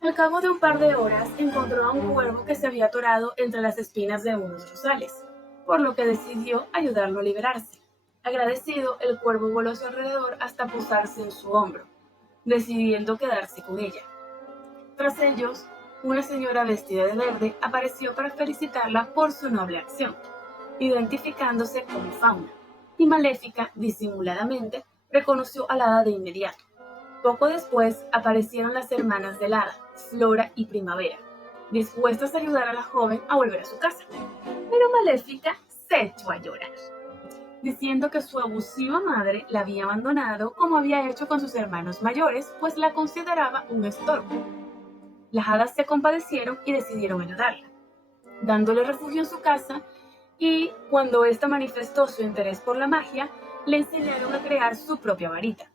Al cabo de un par de horas encontró a un cuervo que se había atorado entre las espinas de unos rosales, por lo que decidió ayudarlo a liberarse. Agradecido, el cuervo voló a su alrededor hasta posarse en su hombro, decidiendo quedarse con ella. Tras ellos, una señora vestida de verde apareció para felicitarla por su noble acción, identificándose como Fauna, y Maléfica, disimuladamente, reconoció a la hada de inmediato. Poco después aparecieron las hermanas del hada, Flora y Primavera, dispuestas a ayudar a la joven a volver a su casa. Pero Maléfica se echó a llorar, diciendo que su abusiva madre la había abandonado como había hecho con sus hermanos mayores, pues la consideraba un estorbo. Las hadas se compadecieron y decidieron ayudarla, dándole refugio en su casa, y cuando ésta manifestó su interés por la magia, le enseñaron a crear su propia varita.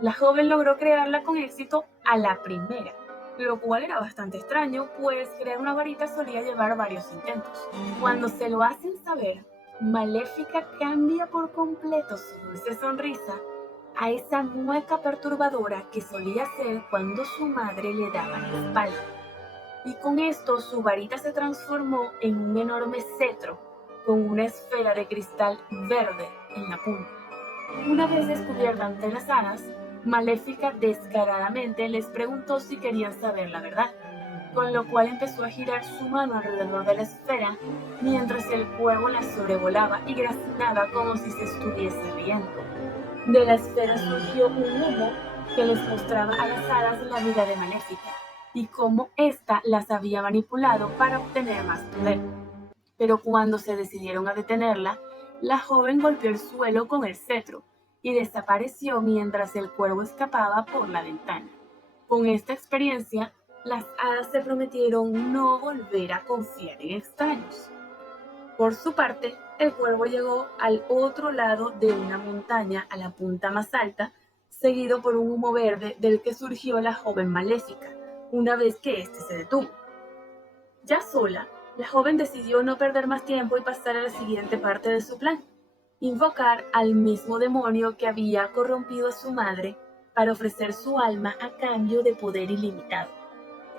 La joven logró crearla con éxito a la primera, lo cual era bastante extraño, pues crear una varita solía llevar varios intentos. Cuando se lo hacen saber, Maléfica cambia por completo su dulce sonrisa a esa mueca perturbadora que solía hacer cuando su madre le daba la espalda. Y con esto su varita se transformó en un enorme cetro con una esfera de cristal verde en la punta. Una vez descubierta ante las hadas, Maléfica descaradamente les preguntó si querían saber la verdad, con lo cual empezó a girar su mano alrededor de la esfera mientras el cuervo la sobrevolaba y gracinaba como si se estuviese riendo. De la esfera surgió un humo que les mostraba a las hadas la vida de Maléfica y cómo ésta las había manipulado para obtener más poder. Pero cuando se decidieron a detenerla, la joven golpeó el suelo con el cetro y desapareció mientras el cuervo escapaba por la ventana. Con esta experiencia, las hadas se prometieron no volver a confiar en extraños. Por su parte, el cuervo llegó al otro lado de una montaña, a la punta más alta, seguido por un humo verde del que surgió la joven Maléfica, una vez que éste se detuvo. Ya sola, la joven decidió no perder más tiempo y pasar a la siguiente parte de su plan: invocar al mismo demonio que había corrompido a su madre para ofrecer su alma a cambio de poder ilimitado.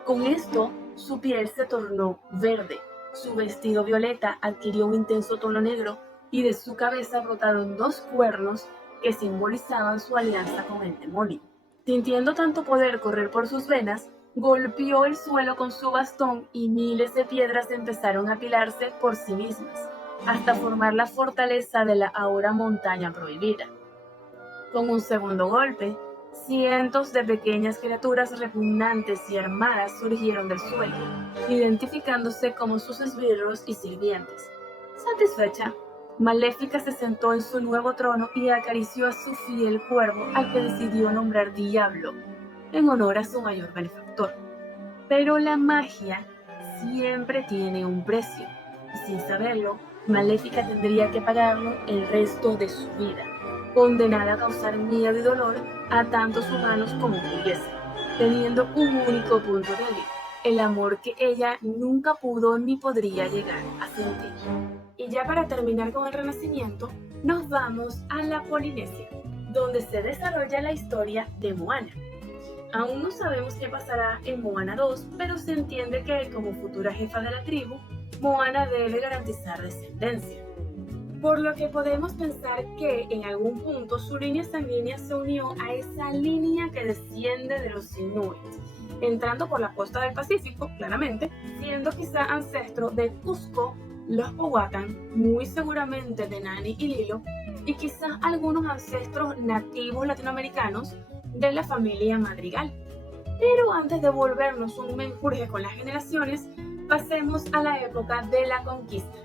Con esto, su piel se tornó verde, su vestido violeta adquirió un intenso tono negro y de su cabeza brotaron 2 cuernos que simbolizaban su alianza con el demonio. Sintiendo tanto poder correr por sus venas, golpeó el suelo con su bastón y miles de piedras empezaron a apilarse por sí mismas, hasta formar la fortaleza de la ahora montaña prohibida. Con un segundo golpe, cientos de pequeñas criaturas repugnantes y armadas surgieron del suelo, identificándose como sus esbirros y sirvientes. Satisfecha, Maléfica se sentó en su nuevo trono y acarició a su fiel cuervo, al que decidió nombrar Diablo, en honor a su mayor benefactor. Pero la magia siempre tiene un precio, y sin saberlo, Maléfica tendría que pagarlo el resto de su vida, condenada a causar miedo y dolor a tantos humanos como pudiese, teniendo un único punto débil: el amor que ella nunca pudo ni podría llegar a sentir. Y ya para terminar con el Renacimiento, nos vamos a la Polinesia, donde se desarrolla la historia de Moana. Aún no sabemos qué pasará en Moana 2, pero se entiende que, como futura jefa de la tribu, Moana debe garantizar descendencia. Por lo que podemos pensar que en algún punto su línea sanguínea se unió a esa línea que desciende de los Inuit, entrando por la costa del Pacífico, claramente, siendo quizá ancestro de Cusco, los Powhatan, muy seguramente de Nani y Lilo, y quizá algunos ancestros nativos latinoamericanos de la familia Madrigal. Pero antes de volvernos un menjurje con las generaciones, pasemos a la época de la conquista.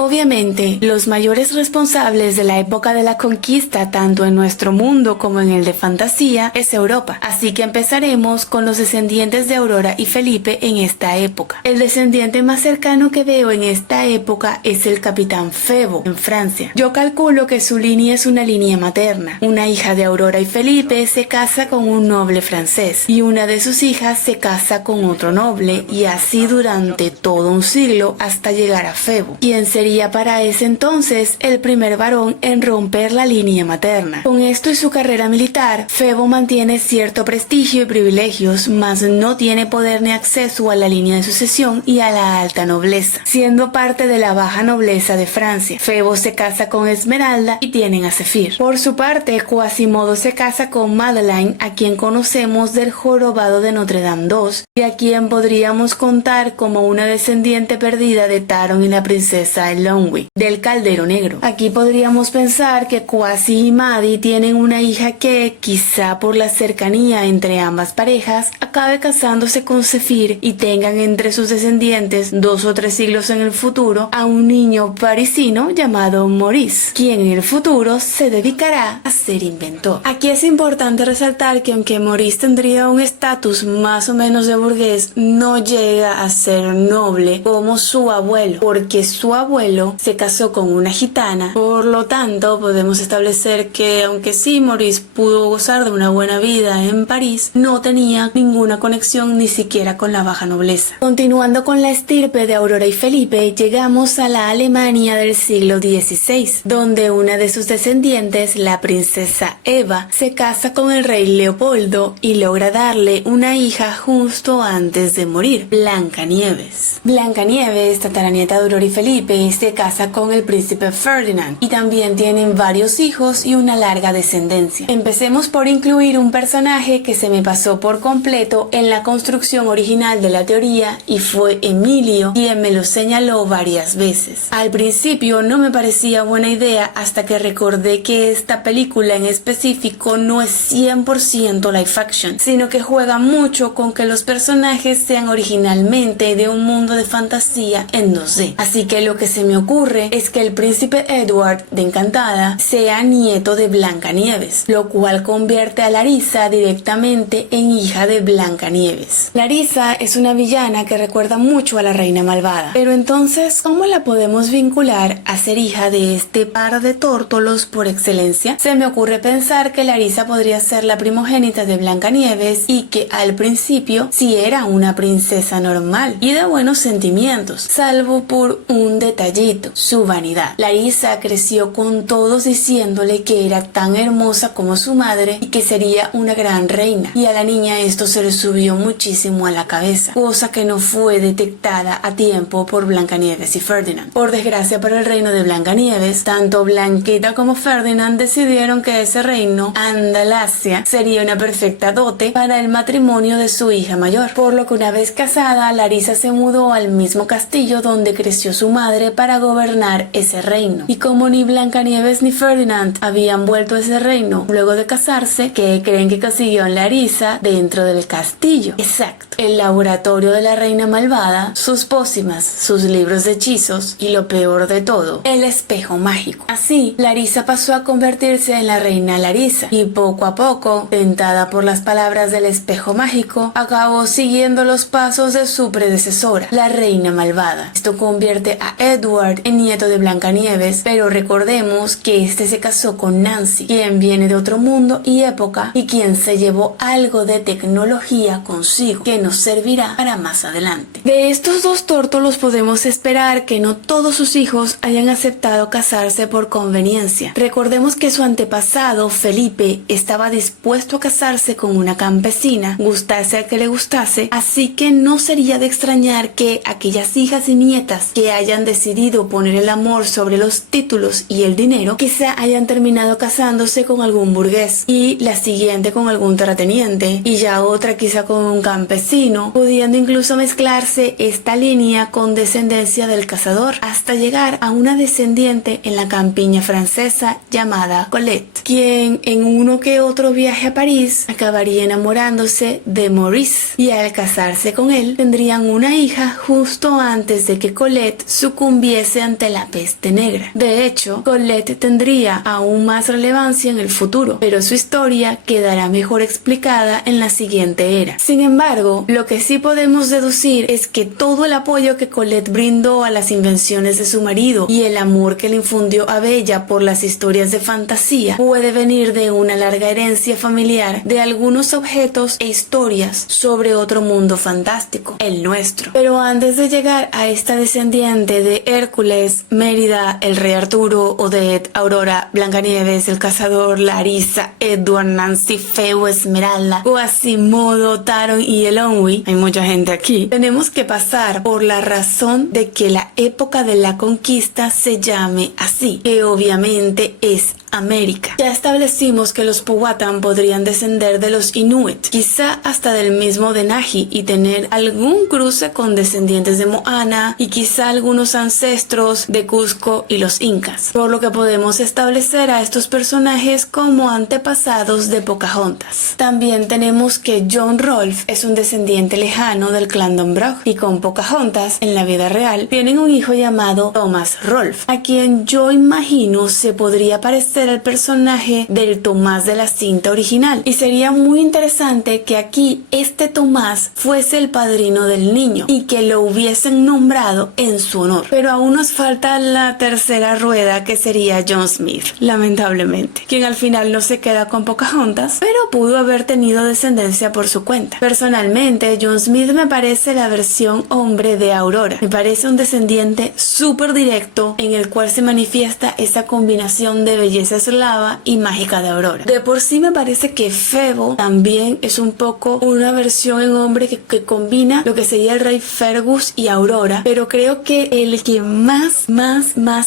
Obviamente, los mayores responsables de la época de la conquista, tanto en nuestro mundo como en el de fantasía, es Europa. Así que empezaremos con los descendientes de Aurora y Felipe en esta época. El descendiente más cercano que veo en esta época es el capitán Febo, en Francia. Yo calculo que su línea es una línea materna. Una hija de Aurora y Felipe se casa con un noble francés y una de sus hijas se casa con otro noble, y así durante todo un siglo hasta llegar a Febo, quien sería para ese entonces el primer varón en romper la línea materna. Con esto y su carrera militar, Febo mantiene cierto prestigio y privilegios, mas no tiene poder ni acceso a la línea de sucesión y a la alta nobleza, siendo parte de la baja nobleza de Francia. Febo se casa con Esmeralda y tienen a Zefir. Por su parte, Quasimodo se casa con Madeleine, a quien conocemos del Jorobado de Notre Dame II, y a quien podríamos contar como una descendiente perdida de Taron y la princesa Elonwy, del Caldero Negro. Aquí podríamos pensar que Quasi y Maddie tienen una hija que, quizá por la cercanía entre ambas parejas, acabe casándose con Zefir y tengan entre sus descendientes 2 o 3 siglos en el futuro a un niño parisino llamado Maurice, quien en el futuro se dedicará a ser inventor. Aquí es importante resaltar que aunque Maurice tendría un estatus más o menos de burgués, no llega a ser noble como su abuelo, porque su abuelo se casó con una gitana. Por lo tanto, podemos establecer que aunque sí Maurice pudo gozar de una buena vida en París, no tenía ninguna conexión ni siquiera con la baja nobleza. Continuando con la estirpe de Aurora y Felipe, llegamos a la Alemania del siglo XVI, donde una de sus descendientes, la princesa Eva, se casa con el rey Leopoldo y logra darle una hija justo antes de morir, Blancanieves. Blancanieves, tataranieta de Aurora y Felipe, se casa con el príncipe Ferdinand y también tienen varios hijos y una larga descendencia. Empecemos por incluir un personaje que se me pasó por completo en la construcción original de la teoría, y fue Emilio, quien me lo señaló varias veces. Al principio no me parecía buena idea hasta que recordé que esta película en específico no es 100% live action, sino que juega mucho con que los personajes sean originalmente de un mundo de fantasía en 2D. Así que lo que se me ocurre es que el príncipe Edward de Encantada sea nieto de Blancanieves, lo cual convierte a Larisa directamente en hija de Blancanieves. Larisa es una villana que recuerda mucho a la reina malvada, pero entonces, ¿cómo la podemos vincular a ser hija de este par de tórtolos por excelencia? Se me ocurre pensar que Larisa podría ser la primogénita de Blancanieves y que al principio sí era una princesa normal y de buenos sentimientos, salvo por un detallito: su vanidad. Larisa creció con todos diciéndole que era tan hermosa como su madre y que sería una gran reina, y a la niña esto se le subió muchísimo a la cabeza, cosa que no fue detectada a tiempo por Blancanieves y Ferdinand. Por desgracia para el reino de Blancanieves, tanto Blanquita como Ferdinand decidieron que ese reino, Andalasia, sería una perfecta dote para el matrimonio de su hija mayor, por lo que una vez casada, Larisa se mudó al mismo castillo donde creció su madre para gobernar ese reino. Y como ni Blancanieves ni Ferdinand habían vuelto a ese reino luego de casarse, ¿qué creen que consiguió Larisa dentro del castillo? Exacto, el laboratorio de la reina malvada, sus pócimas, sus libros de hechizos y, lo peor de todo, el espejo mágico. Así, Larisa pasó a convertirse en la reina Larisa y poco a poco, tentada por las palabras del espejo mágico, acabó siguiendo los pasos de su predecesora, la reina malvada. Esto convierte a Edward en nieto de Blancanieves, pero recordemos que este se casó con Nancy, quien viene de otro mundo y época y quien se llevó algo de tecnología consigo que nos servirá para más adelante. De estos dos tórtolos podemos esperar que no todos sus hijos hayan aceptado casarse por conveniencia. Recordemos que su antepasado, Felipe, estaba dispuesto a casarse con una campesina, gustase a que le gustase, así que no sería de extrañar que aquellas hijas y nietas que hayan decidido poner el amor sobre los títulos y el dinero, quizá hayan terminado casándose con algún burgués, y la siguiente con algún terrateniente, y ya otra quizá con un campesino, pudiendo incluso mezclarse esta línea con descendencia del cazador, hasta llegar a una descendiente en la campiña francesa llamada Colette, quien en uno que otro viaje a París acabaría enamorándose de Maurice, y al casarse con él tendrían una hija justo antes de que Colette sucumbiera muriese ante la peste negra. De hecho, Colette tendría aún más relevancia en el futuro, pero su historia quedará mejor explicada en la siguiente era. Sin embargo, lo que sí podemos deducir es que todo el apoyo que Colette brindó a las invenciones de su marido y el amor que le infundió a Bella por las historias de fantasía puede venir de una larga herencia familiar de algunos objetos e historias sobre otro mundo fantástico, el nuestro. Pero antes de llegar a esta descendiente de Hércules, Mérida, el rey Arturo, Odette, Aurora, Blancanieves, el cazador, Larissa, Edward, Nancy, Feo, Esmeralda, Quasimodo, Taron y Elonwy, hay mucha gente aquí, tenemos que pasar por la razón de que la época de la conquista se llame así, que obviamente es América. Ya establecimos que los Powhatan podrían descender de los Inuit, quizá hasta del mismo Denaji, y tener algún cruce con descendientes de Moana y quizá algunos ancestros de Cusco y los Incas, por lo que podemos establecer a estos personajes como antepasados de Pocahontas. También tenemos que John Rolfe es un descendiente lejano del clan Dombrog, y con Pocahontas en la vida real tienen un hijo llamado Thomas Rolfe, a quien yo imagino se podría parecer al personaje del Tomás de la cinta original, y sería muy interesante que aquí este Tomás fuese el padrino del niño y que lo hubiesen nombrado en su honor. Pero aún nos falta la tercera rueda, que sería John Smith, lamentablemente, quien al final no se queda con Pocahontas, pero pudo haber tenido descendencia por su cuenta. Personalmente, John Smith me parece la versión hombre de Aurora. Me parece un descendiente súper directo en el cual se manifiesta esa combinación de belleza eslava y mágica de Aurora. De por sí me parece que Febo también es un poco una versión en hombre que combina lo que sería el rey Fergus y Aurora, pero creo que el que más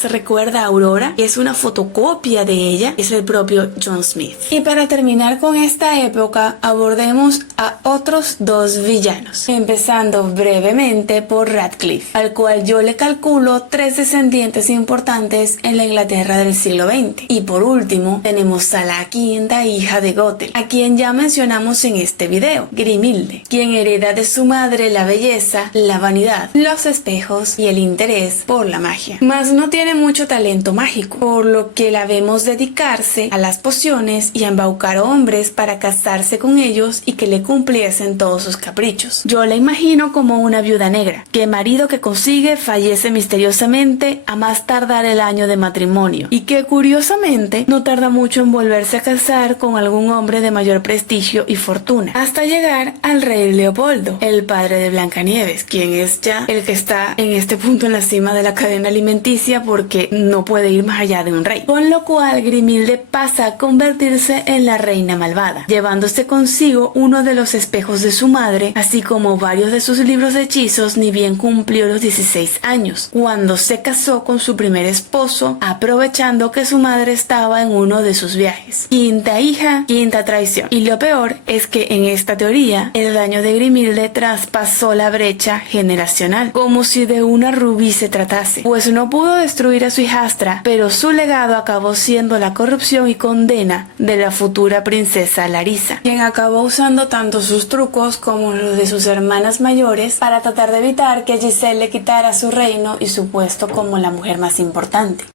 recuerda a Aurora, que es una fotocopia de ella, es el propio John Smith. Y para terminar con esta época, abordemos a otros dos villanos, empezando brevemente por Radcliffe, al cual yo le calculo 3 descendientes importantes en la Inglaterra del siglo XX. Y por último, tenemos a la quinta hija de Gothel, a quien ya mencionamos en este video, Grimhilde, quien hereda de su madre la belleza, la vanidad, los espejos y el interés por la magia. Mas no tiene mucho talento mágico, por lo que la vemos dedicarse a las pociones y a embaucar hombres para casarse con ellos y que le cumpliesen todos sus caprichos. Yo la imagino como una viuda negra, que marido que consigue fallece misteriosamente a más tardar el año de matrimonio, y que curiosamente no tarda mucho en volverse a casar con algún hombre de mayor prestigio y fortuna, hasta llegar al rey Leopoldo, el padre de Blancanieves, quien es ya el que está en este punto en la cima de la cadena alimenticia porque no puede ir más allá de un rey. Con lo cual Grimhilde pasa a convertirse en la reina malvada, llevándose consigo uno de los espejos de su madre, así como varios de sus libros de hechizos, ni bien cumplió los 16 años, cuando se casó con su primer esposo, aprovechando que su madre estaba en uno de sus viajes. Quinta hija, quinta traición. Y lo peor es que en esta teoría, el daño de Grimhilde traspasó la brecha generacional, como si de una rubí se tratase, pues no pudo destruir a su hijastra, pero su legado acabó siendo la corrupción y condena de la futura princesa Larissa, quien acabó usando tanto sus trucos como los de sus hermanas mayores para tratar de evitar que Giselle le quitara su reino y su puesto como la mujer más importante.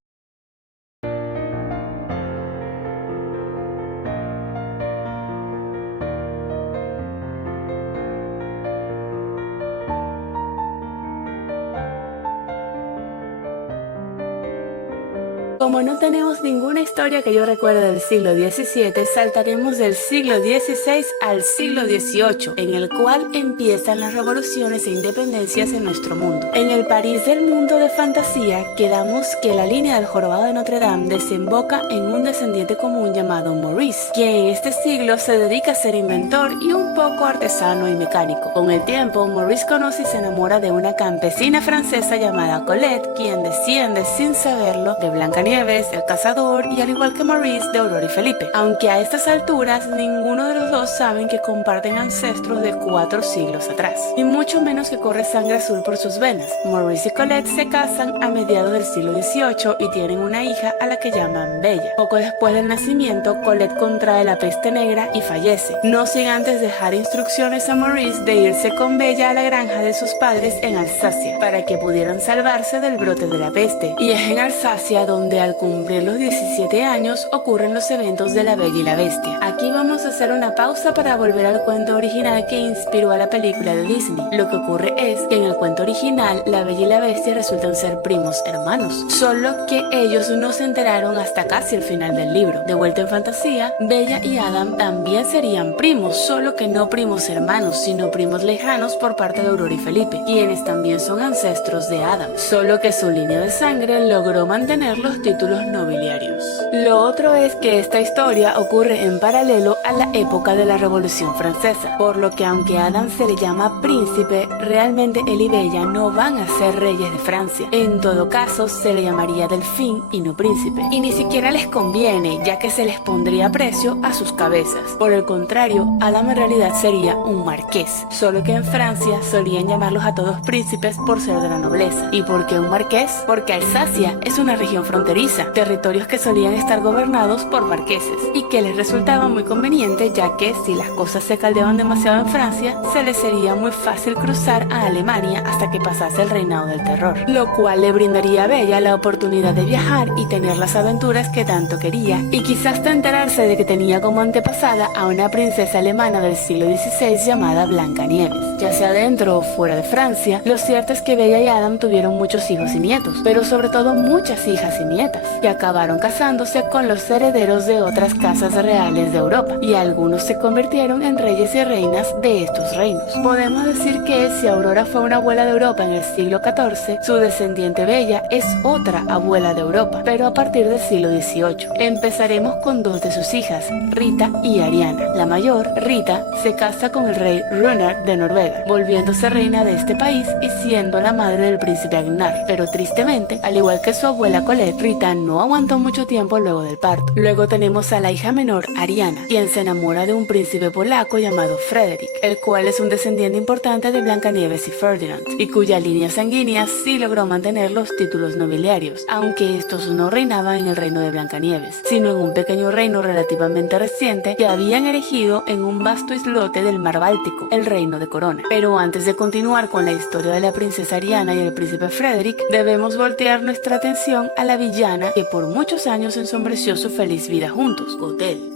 Como no tenemos ninguna historia que yo recuerde del siglo XVII, saltaremos del siglo XVI al siglo XVIII, en el cual empiezan las revoluciones e independencias en nuestro mundo. En el París del mundo de fantasía, quedamos que la línea del jorobado de Notre Dame desemboca en un descendiente común llamado Maurice, quien en este siglo se dedica a ser inventor y un poco artesano y mecánico. Con el tiempo, Maurice conoce y se enamora de una campesina francesa llamada Colette, quien desciende sin saberlo de Blancanieves, Blancanieves, el cazador y al igual que Maurice de Aurora y Felipe, aunque a estas alturas ninguno de los dos saben que comparten ancestros de 4 siglos atrás, y mucho menos que corre sangre azul por sus venas. Maurice y Colette se casan a mediados del siglo XVIII y tienen una hija a la que llaman Bella. Poco después del nacimiento, Colette contrae la peste negra y fallece, no sin antes dejar instrucciones a Maurice de irse con Bella a la granja de sus padres en Alsacia, para que pudieran salvarse del brote de la peste. Y es en Alsacia donde al cumplir los 17 años ocurren los eventos de La Bella y la Bestia. Aquí vamos a hacer una pausa para volver al cuento original que inspiró a la película de Disney. Lo que ocurre es que en el cuento original La Bella y la Bestia resultan ser primos hermanos, solo que ellos no se enteraron hasta casi el final del libro. De vuelta en fantasía, Bella y Adam también serían primos, solo que no primos hermanos, sino primos lejanos por parte de Aurora y Felipe, quienes también son ancestros de Adam, solo que su línea de sangre logró mantener los títulos nobiliarios. Lo otro es que esta historia ocurre en paralelo a la época de la Revolución Francesa, por lo que aunque a Adam se le llama príncipe, realmente él y Bella no van a ser reyes de Francia. En todo caso, se le llamaría delfín y no príncipe, y ni siquiera les conviene, ya que se les pondría precio a sus cabezas. Por el contrario, Adam en realidad sería un marqués, solo que en Francia solían llamarlos a todos príncipes por ser de la nobleza. ¿Y por qué un marqués? Porque Alsacia es una región fronteriza, territorios que solían estar gobernados por marqueses, y que les resultaba muy conveniente, ya que si las cosas se caldeaban demasiado en Francia, se les sería muy fácil cruzar a Alemania hasta que pasase el reinado del terror, lo cual le brindaría a Bella la oportunidad de viajar y tener las aventuras que tanto quería, y quizás hasta enterarse de que tenía como antepasada a una princesa alemana del siglo XVI llamada Blancanieves. Ya sea dentro o fuera de Francia, lo cierto es que Bella y Adam tuvieron muchos hijos y nietos, pero sobre todo muchas hijas y nietas, que acabaron casándose con los herederos de otras casas reales de Europa, y algunos se convirtieron en reyes y reinas de estos reinos. Podemos decir que si Aurora fue una abuela de Europa en el siglo XIV, su descendiente Bella es otra abuela de Europa, pero a partir del siglo XVIII. Empezaremos con 2 de sus hijas, Rita y Ariana. La mayor, Rita, se casa con el rey Runar de Noruega, volviéndose reina de este país y siendo la madre del príncipe Agnar. Pero tristemente, al igual que su abuela Colette, Rita no aguantó mucho tiempo luego del parto. Luego tenemos a la hija menor, Ariana, quien se enamora de un príncipe polaco llamado Frederick, el cual es un descendiente importante de Blancanieves y Ferdinand, y cuya línea sanguínea sí logró mantener los títulos nobiliarios, aunque estos no reinaban en el reino de Blancanieves, sino en un pequeño reino relativamente reciente que habían erigido en un vasto islote del mar Báltico, el reino de Corona. Pero antes de continuar con la historia de la princesa Ariana y el príncipe Frederick, debemos voltear nuestra atención a la villana que por muchos años ensombreció su feliz vida juntos, Gothel.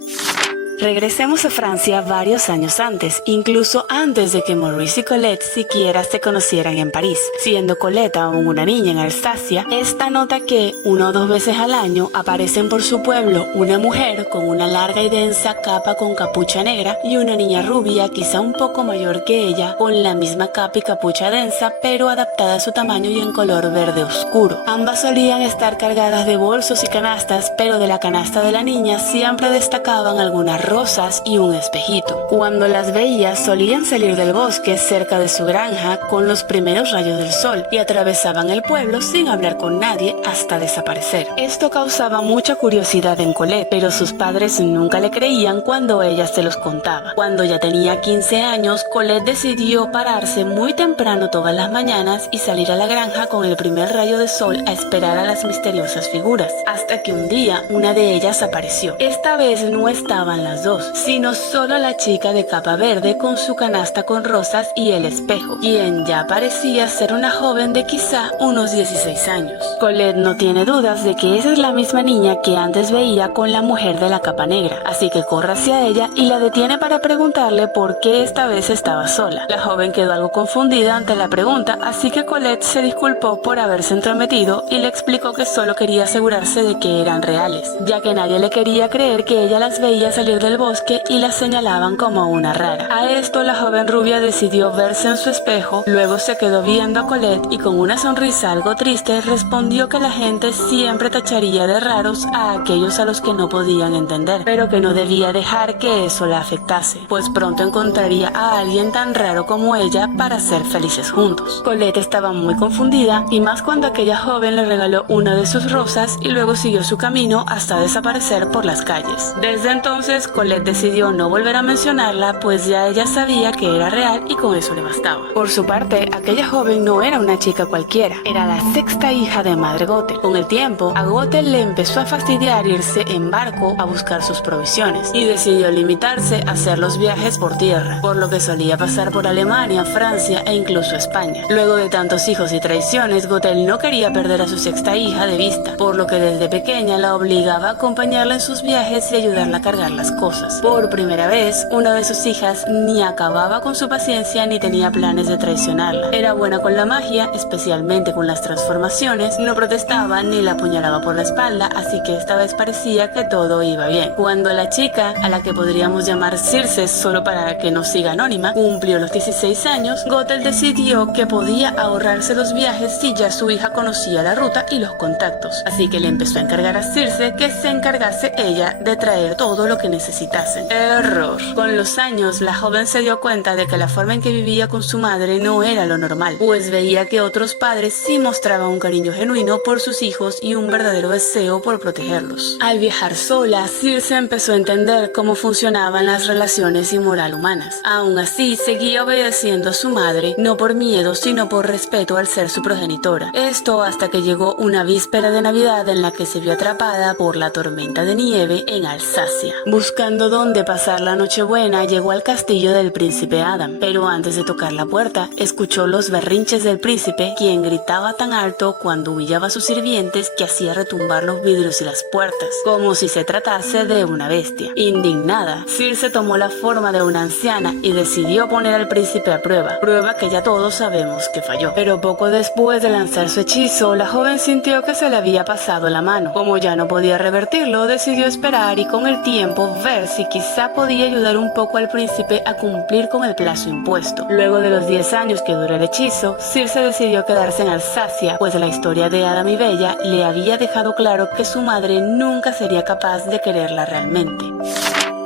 Regresemos a Francia varios años antes, incluso antes de que Maurice y Colette siquiera se conocieran en París. Siendo Colette aún una niña en Alsacia, esta nota que 1 o 2 veces al año aparecen por su pueblo una mujer con una larga y densa capa con capucha negra y una niña rubia quizá un poco mayor que ella con la misma capa y capucha densa pero adaptada a su tamaño y en color verde oscuro. Ambas solían estar cargadas de bolsos y canastas, pero de la canasta de la niña siempre destacaban algunas rosas y un espejito. Cuando las veías solían salir del bosque cerca de su granja con los primeros rayos del sol y atravesaban el pueblo sin hablar con nadie hasta desaparecer. Esto causaba mucha curiosidad en Colette, pero sus padres nunca le creían cuando ella se los contaba. Cuando ya tenía 15 años, Colette decidió pararse muy temprano todas las mañanas y salir a la granja con el primer rayo de sol a esperar a las misteriosas figuras, hasta que un día una de ellas apareció. Esta vez no estaban las dos, sino solo la chica de capa verde con su canasta con rosas y el espejo, quien ya parecía ser una joven de quizá unos 16 años. Colette no tiene dudas de que esa es la misma niña que antes veía con la mujer de la capa negra, así que corre hacia ella y la detiene para preguntarle por qué esta vez estaba sola. La joven quedó algo confundida ante la pregunta, así que Colette se disculpó por haberse entrometido y le explicó que solo quería asegurarse de que eran reales, ya que nadie le quería creer que ella las veía salir del bosque y la señalaban como una rara. A esto la joven rubia decidió verse en su espejo, luego se quedó viendo a Colette y con una sonrisa algo triste respondió que la gente siempre tacharía de raros a aquellos a los que no podían entender, pero que no debía dejar que eso la afectase, pues pronto encontraría a alguien tan raro como ella para ser felices juntos. Colette estaba muy confundida, y más cuando aquella joven le regaló una de sus rosas y luego siguió su camino hasta desaparecer por las calles. Desde entonces Colette decidió no volver a mencionarla, pues ya ella sabía que era real y con eso le bastaba. Por su parte, aquella joven no era una chica cualquiera, era la sexta hija de Madre Gothel. Con el tiempo, a Gothel le empezó a fastidiar irse en barco a buscar sus provisiones y decidió limitarse a hacer los viajes por tierra, por lo que solía pasar por Alemania, Francia e incluso España. Luego de tantos hijos y traiciones, Gothel no quería perder a su sexta hija de vista, por lo que desde pequeña la obligaba a acompañarla en sus viajes y ayudarla a cargar las cosas. Por primera vez, una de sus hijas ni acababa con su paciencia ni tenía planes de traicionarla. Era buena con la magia, especialmente con las transformaciones, no protestaba ni la apuñalaba por la espalda, así que esta vez parecía que todo iba bien. Cuando la chica, a la que podríamos llamar Circe solo para que no siga anónima, cumplió los 16 años, Gothel decidió que podía ahorrarse los viajes si ya su hija conocía la ruta y los contactos, así que le empezó a encargar a Circe que se encargase ella de traer todo lo que necesitasen. Error. Con los años, la joven se dio cuenta de que la forma en que vivía con su madre no era lo normal, pues veía que otros padres sí mostraban un cariño genuino por sus hijos y un verdadero deseo por protegerlos. Al viajar sola, Circe empezó a entender cómo funcionaban las relaciones y moral humanas. Aún así, seguía obedeciendo a su madre, no por miedo, sino por respeto al ser su progenitora. Esto hasta que llegó una víspera de Navidad en la que se vio atrapada por la tormenta de nieve en Alsacia. Buscando dónde pasar la Nochebuena, llegó al castillo del príncipe Adam, pero antes de tocar la puerta, escuchó los berrinches del príncipe, quien gritaba tan alto cuando humillaba a sus sirvientes que hacía retumbar los vidrios y las puertas, como si se tratase de una bestia. Indignada, Circe tomó la forma de una anciana y decidió poner al príncipe a prueba que ya todos sabemos que falló. Pero poco después de lanzar su hechizo, la joven sintió que se le había pasado la mano. Como ya no podía revertirlo, decidió esperar y con el tiempo ver si quizá podía ayudar un poco al príncipe a cumplir con el plazo impuesto. Luego de los 10 años que duró el hechizo, Circe decidió quedarse en Alsacia, pues la historia de Adam y Bella le había dejado claro que su madre nunca sería capaz de quererla realmente.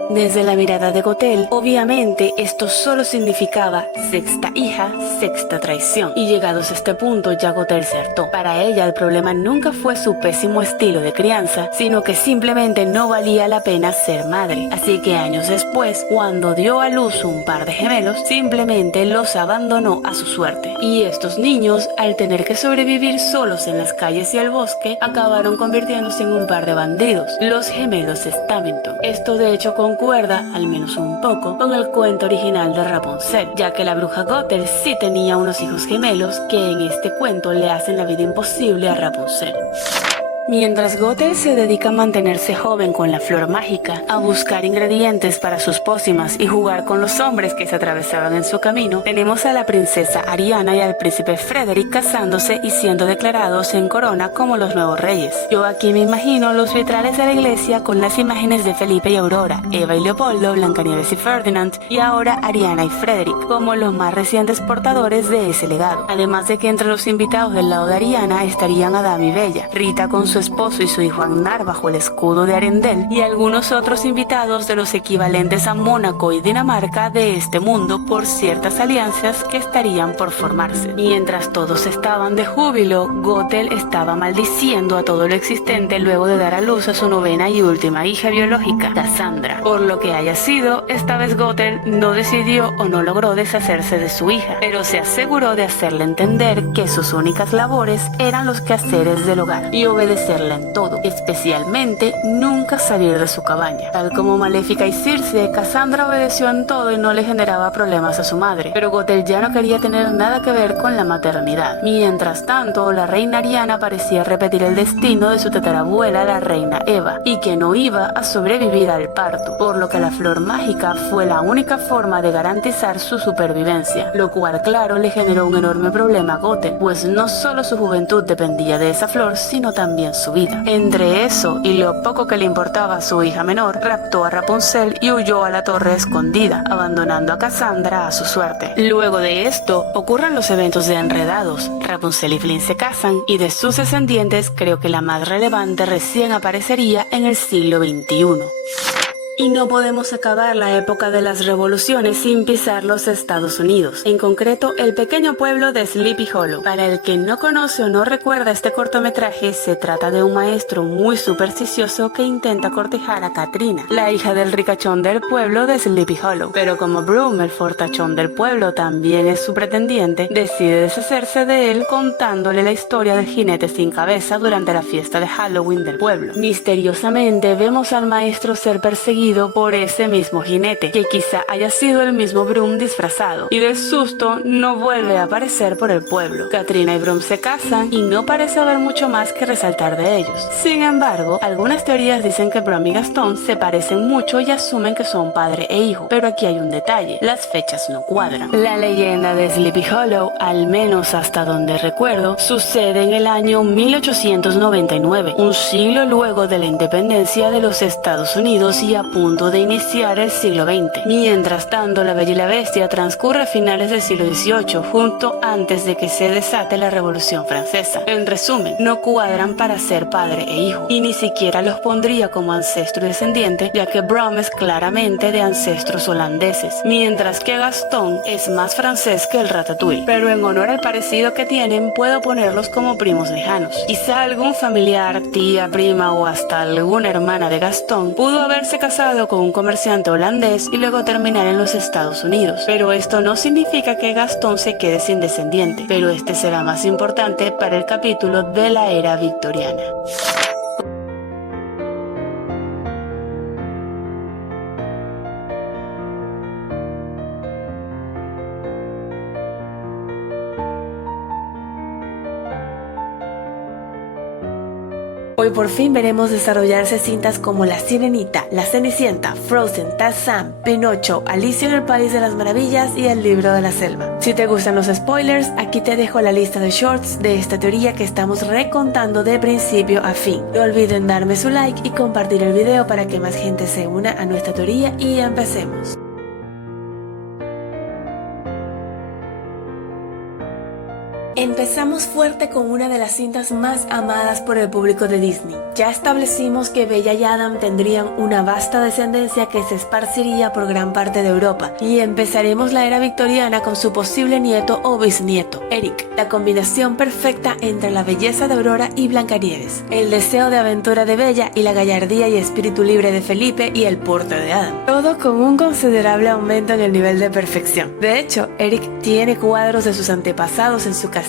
Desde la mirada de Gothel, obviamente esto solo significaba sexta hija, sexta traición, y llegados a este punto ya Gothel se hartó. Para ella el problema nunca fue su pésimo estilo de crianza, sino que simplemente no valía la pena ser madre, así que años después, cuando dio a luz un par de gemelos, simplemente los abandonó a su suerte. Y estos niños, al tener que sobrevivir solos en las calles y el bosque, acabaron convirtiéndose en un par de bandidos, los gemelos Staminton. Esto de hecho concuerda, al menos un poco, con el cuento original de Rapunzel, ya que la bruja Gothel sí tenía unos hijos gemelos que en este cuento le hacen la vida imposible a Rapunzel. Mientras Gothel se dedica a mantenerse joven con la flor mágica, a buscar ingredientes para sus pócimas y jugar con los hombres que se atravesaban en su camino, tenemos a la princesa Ariana y al príncipe Frederick casándose y siendo declarados en corona como los nuevos reyes. Yo aquí me imagino los vitrales de la iglesia con las imágenes de Felipe y Aurora, Eva y Leopoldo, Blancanieves y Ferdinand, y ahora Ariana y Frederick, como los más recientes portadores de ese legado. Además de que entre los invitados del lado de Ariana estarían Adam y Bella, Rita con su esposo y su hijo Agnar bajo el escudo de Arendelle, y algunos otros invitados de los equivalentes a Mónaco y Dinamarca de este mundo por ciertas alianzas que estarían por formarse. Mientras todos estaban de júbilo, Gothel estaba maldiciendo a todo lo existente luego de dar a luz a su novena y última hija biológica, Cassandra. Por lo que haya sido, esta vez Gothel no decidió o no logró deshacerse de su hija, pero se aseguró de hacerle entender que sus únicas labores eran los quehaceres del hogar y obedecerla en todo, especialmente nunca salir de su cabaña. Tal como Maléfica y Circe, Cassandra obedeció en todo y no le generaba problemas a su madre, pero Gothel ya no quería tener nada que ver con la maternidad. Mientras tanto, la reina Ariana parecía repetir el destino de su tatarabuela, la reina Eva, y que no iba a sobrevivir al parto, por lo que la flor mágica fue la única forma de garantizar su supervivencia, lo cual claro le generó un enorme problema a Gothel, pues no solo su juventud dependía de esa flor, sino también su vida. Entre eso y lo poco que le importaba a su hija menor, raptó a Rapunzel y huyó a la torre escondida, abandonando a Cassandra a su suerte. Luego de esto, ocurren los eventos de Enredados. Rapunzel y Flynn se casan y de sus descendientes creo que la más relevante recién aparecería en el siglo XXI. Y no podemos acabar la época de las revoluciones sin pisar los Estados Unidos, en concreto el pequeño pueblo de Sleepy Hollow. Para el que no conoce o no recuerda este cortometraje, se trata de un maestro muy supersticioso que intenta cortejar a Katrina, la hija del ricachón del pueblo de Sleepy Hollow. Pero como Broom, el fortachón del pueblo, también es su pretendiente, decide deshacerse de él contándole la historia del jinete sin cabeza durante la fiesta de Halloween del pueblo. Misteriosamente vemos al maestro ser perseguido por ese mismo jinete, que quizá haya sido el mismo Broom disfrazado, y del susto no vuelve a aparecer por el pueblo. Katrina y Broom se casan y no parece haber mucho más que resaltar de ellos. Sin embargo, algunas teorías dicen que Broom y Gastón se parecen mucho y asumen que son padre e hijo, pero aquí hay un detalle: las fechas no cuadran. La leyenda de Sleepy Hollow, al menos hasta donde recuerdo, sucede en el año 1899, un siglo luego de la independencia de los Estados Unidos y a punto de iniciar el siglo XX. Mientras tanto, La Bella y la Bestia transcurre a finales del siglo XVIII, justo antes de que se desate la Revolución Francesa. En resumen, no cuadran para ser padre e hijo, y ni siquiera los pondría como ancestro y descendiente, ya que Broom es claramente de ancestros holandeses, mientras que Gastón es más francés que el Ratatouille. Pero en honor al parecido que tienen, puedo ponerlos como primos lejanos. Quizá algún familiar, tía, prima o hasta alguna hermana de Gastón pudo haberse casado con un comerciante holandés y luego terminar en los Estados Unidos. Pero esto no significa que Gastón se quede sin descendiente, pero este será más importante para el capítulo de la era victoriana. Hoy por fin veremos desarrollarse cintas como La Sirenita, La Cenicienta, Frozen, Tarzán, Pinocho, Alicia en el País de las Maravillas y El Libro de la Selva. Si te gustan los spoilers, aquí te dejo la lista de shorts de esta teoría que estamos recontando de principio a fin. No olviden darme su like y compartir el video para que más gente se una a nuestra teoría y empecemos. Empezamos fuerte con una de las cintas más amadas por el público de Disney. Ya establecimos que Bella y Adam tendrían una vasta descendencia que se esparciría por gran parte de Europa, y empezaremos la era victoriana con su posible nieto o bisnieto, Eric, la combinación perfecta entre la belleza de Aurora y Blancanieves, el deseo de aventura de Bella y la gallardía y espíritu libre de Felipe y el porte de Adam. Todo con un considerable aumento en el nivel de perfección. De hecho, Eric tiene cuadros de sus antepasados en su castillo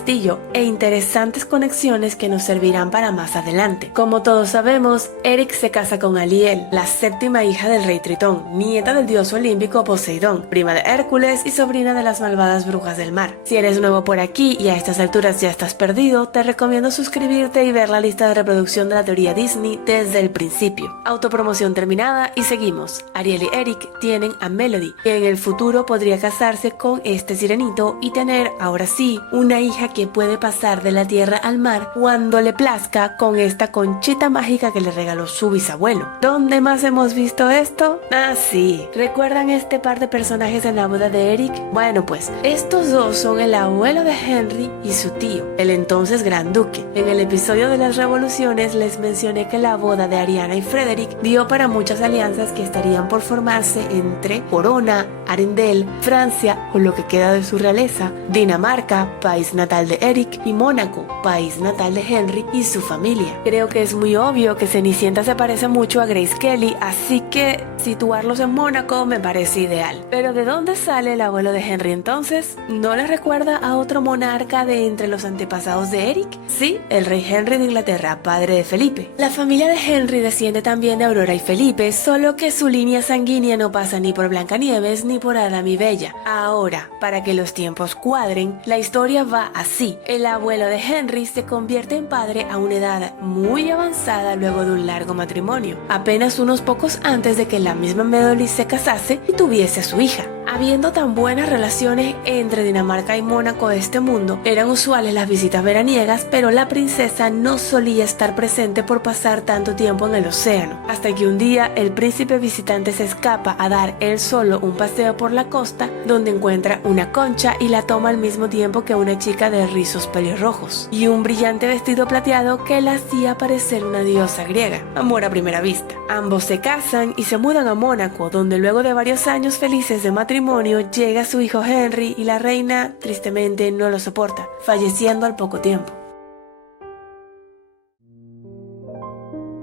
e interesantes conexiones que nos servirán para más adelante. Como todos sabemos, Eric se casa con Aliel, la séptima hija del rey Tritón, nieta del dios olímpico Poseidón, prima de Hércules y sobrina de las malvadas brujas del mar. Si eres nuevo por aquí y a estas alturas ya estás perdido, te recomiendo suscribirte y ver la lista de reproducción de la teoría Disney desde el principio. Autopromoción terminada y seguimos. Ariel y Eric tienen a Melody, que en el futuro podría casarse con este sirenito y tener, ahora sí, una hija que puede pasar de la tierra al mar cuando le plazca con esta conchita mágica que le regaló su bisabuelo. ¿Dónde más hemos visto esto? Ah, sí. ¿Recuerdan este par de personajes en la boda de Eric? Bueno, pues estos dos son el abuelo de Henry y su tío, el entonces gran duque. En el episodio de las revoluciones les mencioné que la boda de Ariana y Frederick dio para muchas alianzas que estarían por formarse entre Corona, Arendelle, Francia o lo que queda de su realeza, Dinamarca, país natal de Eric, y Mónaco, país natal de Henry y su familia. Creo que es muy obvio que Cenicienta se parece mucho a Grace Kelly, así que situarlos en Mónaco me parece ideal. Pero ¿de dónde sale el abuelo de Henry entonces? ¿No les recuerda a otro monarca de entre los antepasados de Eric? Sí, el rey Henry de Inglaterra, padre de Felipe. La familia de Henry desciende también de Aurora y Felipe, solo que su línea sanguínea no pasa ni por Blancanieves ni por Adam y Bella. Ahora, para que los tiempos cuadren, la historia va así. El abuelo de Henry se convierte en padre a una edad muy avanzada luego de un largo matrimonio, apenas unos pocos antes de que la misma Melody se casase y tuviese a su hija. Habiendo tan buenas relaciones entre Dinamarca y Mónaco de este mundo, eran usuales las visitas veraniegas, pero la princesa no solía estar presente por pasar tanto tiempo en el océano, hasta que un día el príncipe visitante se escapa a dar él solo un paseo por la costa, donde encuentra una concha y la toma al mismo tiempo que una chica de rizos pelirrojos y un brillante vestido plateado que la hacía parecer una diosa griega. Amor a primera vista. Ambos se casan y se mudan a Mónaco, donde luego de varios años felices de matrimonio llega su hijo Henry y la reina tristemente no lo soporta, falleciendo al poco tiempo.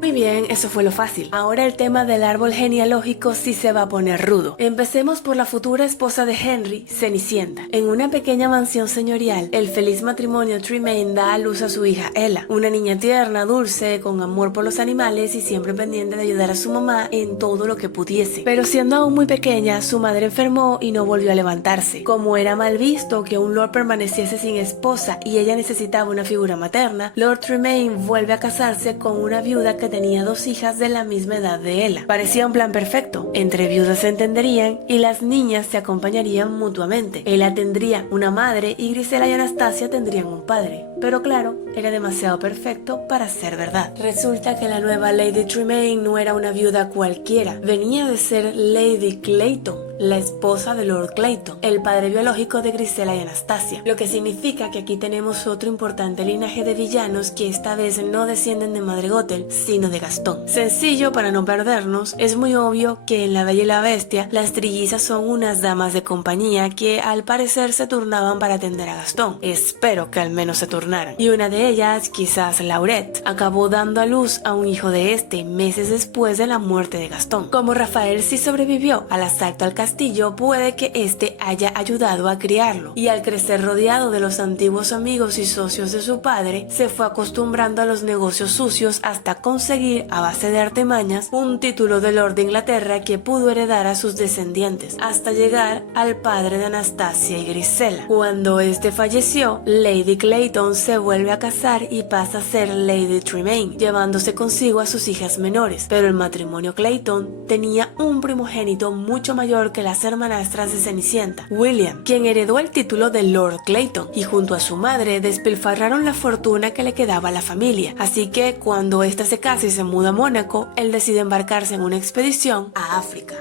Muy bien, eso fue lo fácil. Ahora el tema del árbol genealógico sí se va a poner rudo. Empecemos por la futura esposa de Henry, Cenicienta. En una pequeña mansión señorial, el feliz matrimonio Tremaine da a luz a su hija Ella, una niña tierna, dulce, con amor por los animales y siempre pendiente de ayudar a su mamá en todo lo que pudiese. Pero siendo aún muy pequeña, su madre enfermó y no volvió a levantarse. Como era mal visto que un lord permaneciese sin esposa y ella necesitaba una figura materna, Lord Tremaine vuelve a casarse con una viuda que tenía 2 hijas de la misma edad de Ella. Parecía un plan perfecto. Entre viudas se entenderían y las niñas se acompañarían mutuamente. Ella tendría una madre y Grisela y Anastasia tendrían un padre. Pero claro, era demasiado perfecto para ser verdad. Resulta que la nueva Lady Tremaine no era una viuda cualquiera. Venía de ser Lady Clayton, la esposa de Lord Clayton, el padre biológico de Grisela y Anastasia. Lo que significa que aquí tenemos otro importante linaje de villanos que esta vez no descienden de Madre Gothel, sino de Gastón. Sencillo para no perdernos, es muy obvio que en La Bella y la Bestia las trillizas son unas damas de compañía que al parecer se turnaban para atender a Gastón. Espero que al menos se turnaran. Y una de ellas, quizás Laurette, acabó dando a luz a un hijo de este meses después de la muerte de Gastón. Como Rafael sí sobrevivió al asalto al castillo, puede que este haya ayudado a criarlo, y al crecer rodeado de los antiguos amigos y socios de su padre, se fue acostumbrando a los negocios sucios hasta conseguir, a base de artimañas, un título de Lord de Inglaterra que pudo heredar a sus descendientes, hasta llegar al padre de Anastasia y Grisela. Cuando este falleció, Lady Clayton se vuelve a casar y pasa a ser Lady Tremaine, llevándose consigo a sus hijas menores, pero el matrimonio Clayton tenía un primogénito mucho mayor que las hermanastras de Cenicienta, William, quien heredó el título de Lord Clayton, y junto a su madre despilfarraron la fortuna que le quedaba a la familia. Así que cuando ésta se casa y se muda a Mónaco, él decide embarcarse en una expedición a África.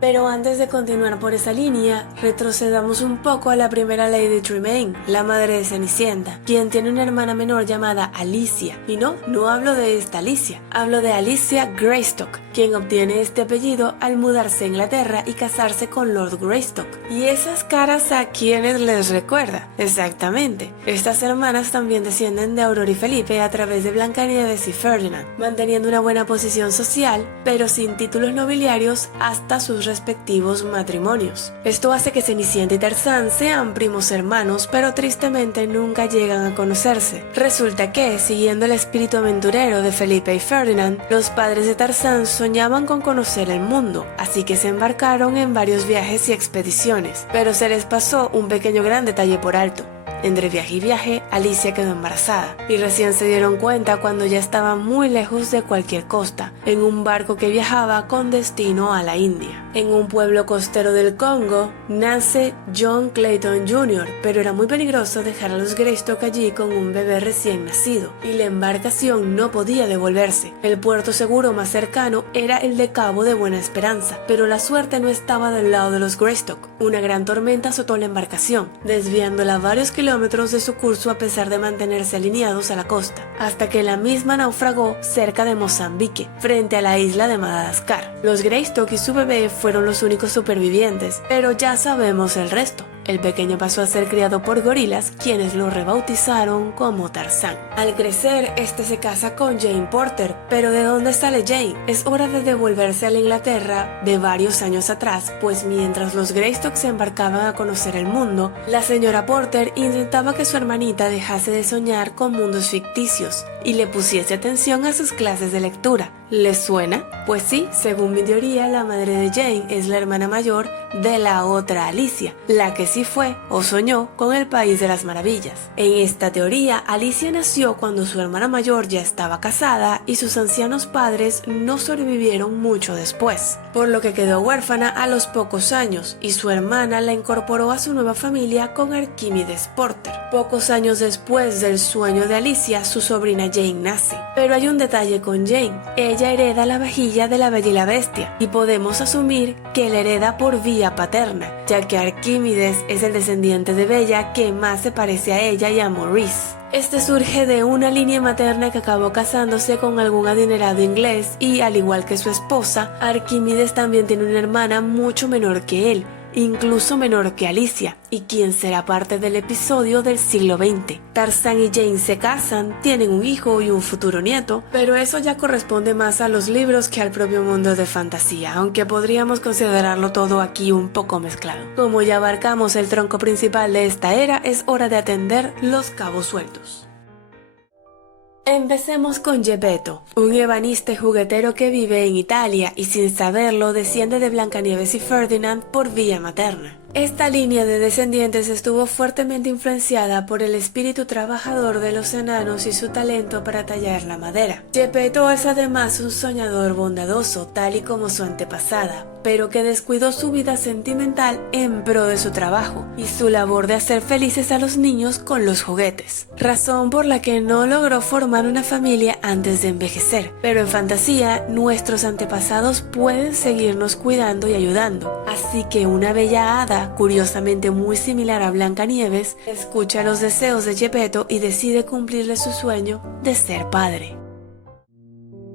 Pero antes de continuar por esa línea, retrocedamos un poco a la primera Lady Tremaine, la madre de Cenicienta, quien tiene una hermana menor llamada Alicia. Y no hablo de esta Alicia, hablo de Alicia Greystock, quien obtiene este apellido al mudarse a Inglaterra y casarse con Lord Greystock. ¿Y esas caras a quienes les recuerda? Exactamente, estas hermanas también descienden de Aurora y Felipe a través de Blancanieves y Ferdinand, manteniendo una buena posición social, pero sin títulos nobiliarios hasta sus respectivos matrimonios. Esto hace que Cenicienta y Tarzán sean primos hermanos, pero tristemente nunca llegan a conocerse. Resulta que, siguiendo el espíritu aventurero de Felipe y Ferdinand, los padres de Tarzán soñaban con conocer el mundo, así que se embarcaron en varios viajes y expediciones, pero se les pasó un pequeño gran detalle por alto. Entre viaje y viaje, Alicia quedó embarazada, y recién se dieron cuenta cuando ya estaba muy lejos de cualquier costa, en un barco que viajaba con destino a la India. En un pueblo costero del Congo, nace John Clayton Jr., pero era muy peligroso dejar a los Greystock allí con un bebé recién nacido, y la embarcación no podía devolverse. El puerto seguro más cercano era el de Cabo de Buena Esperanza, pero la suerte no estaba del lado de los Greystock. Una gran tormenta azotó la embarcación, desviándola varios kilómetros de su curso a pesar de mantenerse alineados a la costa, hasta que la misma naufragó cerca de Mozambique, frente a la isla de Madagascar. Los Greystock y su bebé fueron los únicos supervivientes, pero ya sabemos el resto. El pequeño pasó a ser criado por gorilas, quienes lo rebautizaron como Tarzán. Al crecer, este se casa con Jane Porter, pero ¿de dónde sale Jane? Es hora de devolverse a la Inglaterra de varios años atrás, pues mientras los Greystock se embarcaban a conocer el mundo, la señora Porter intentaba que su hermanita dejase de soñar con mundos ficticios y le pusiese atención a sus clases de lectura. ¿Les suena? Pues sí, según mi teoría, la madre de Jane es la hermana mayor de la otra Alicia, la que sí fue o soñó con el País de las Maravillas. En esta teoría, Alicia nació cuando su hermana mayor ya estaba casada y sus ancianos padres no sobrevivieron mucho después, por lo que quedó huérfana a los pocos años y su hermana la incorporó a su nueva familia con Arquímedes Porter. Pocos años después del sueño de Alicia, su sobrina Jane nace. Pero hay un detalle con Jane: ella hereda la vajilla de la Bella y la Bestia, y podemos asumir que la hereda por vía paterna, ya que Arquímedes es el descendiente de Bella que más se parece a ella y a Maurice. Este surge de una línea materna que acabó casándose con algún adinerado inglés y, al igual que su esposa, Arquímedes también tiene una hermana mucho menor que él, incluso menor que Alicia, y quien será parte del episodio del siglo XX. Tarzán y Jane se casan, tienen un hijo y un futuro nieto, pero eso ya corresponde más a los libros que al propio mundo de fantasía, aunque podríamos considerarlo todo aquí un poco mezclado. Como ya abarcamos el tronco principal de esta era, es hora de atender los cabos sueltos. Empecemos con Geppetto, un ebanista y juguetero que vive en Italia y sin saberlo desciende de Blancanieves y Ferdinand por vía materna. Esta línea de descendientes estuvo fuertemente influenciada por el espíritu trabajador de los enanos y su talento para tallar la madera. Geppetto es además un soñador bondadoso, tal y como su antepasada, pero que descuidó su vida sentimental en pro de su trabajo y su labor de hacer felices a los niños con los juguetes, razón por la que no logró formar una familia antes de envejecer. Pero en fantasía, nuestros antepasados pueden seguirnos cuidando y ayudando, así que una bella hada, curiosamente muy similar a Blancanieves, escucha los deseos de Geppetto y decide cumplirle su sueño de ser padre.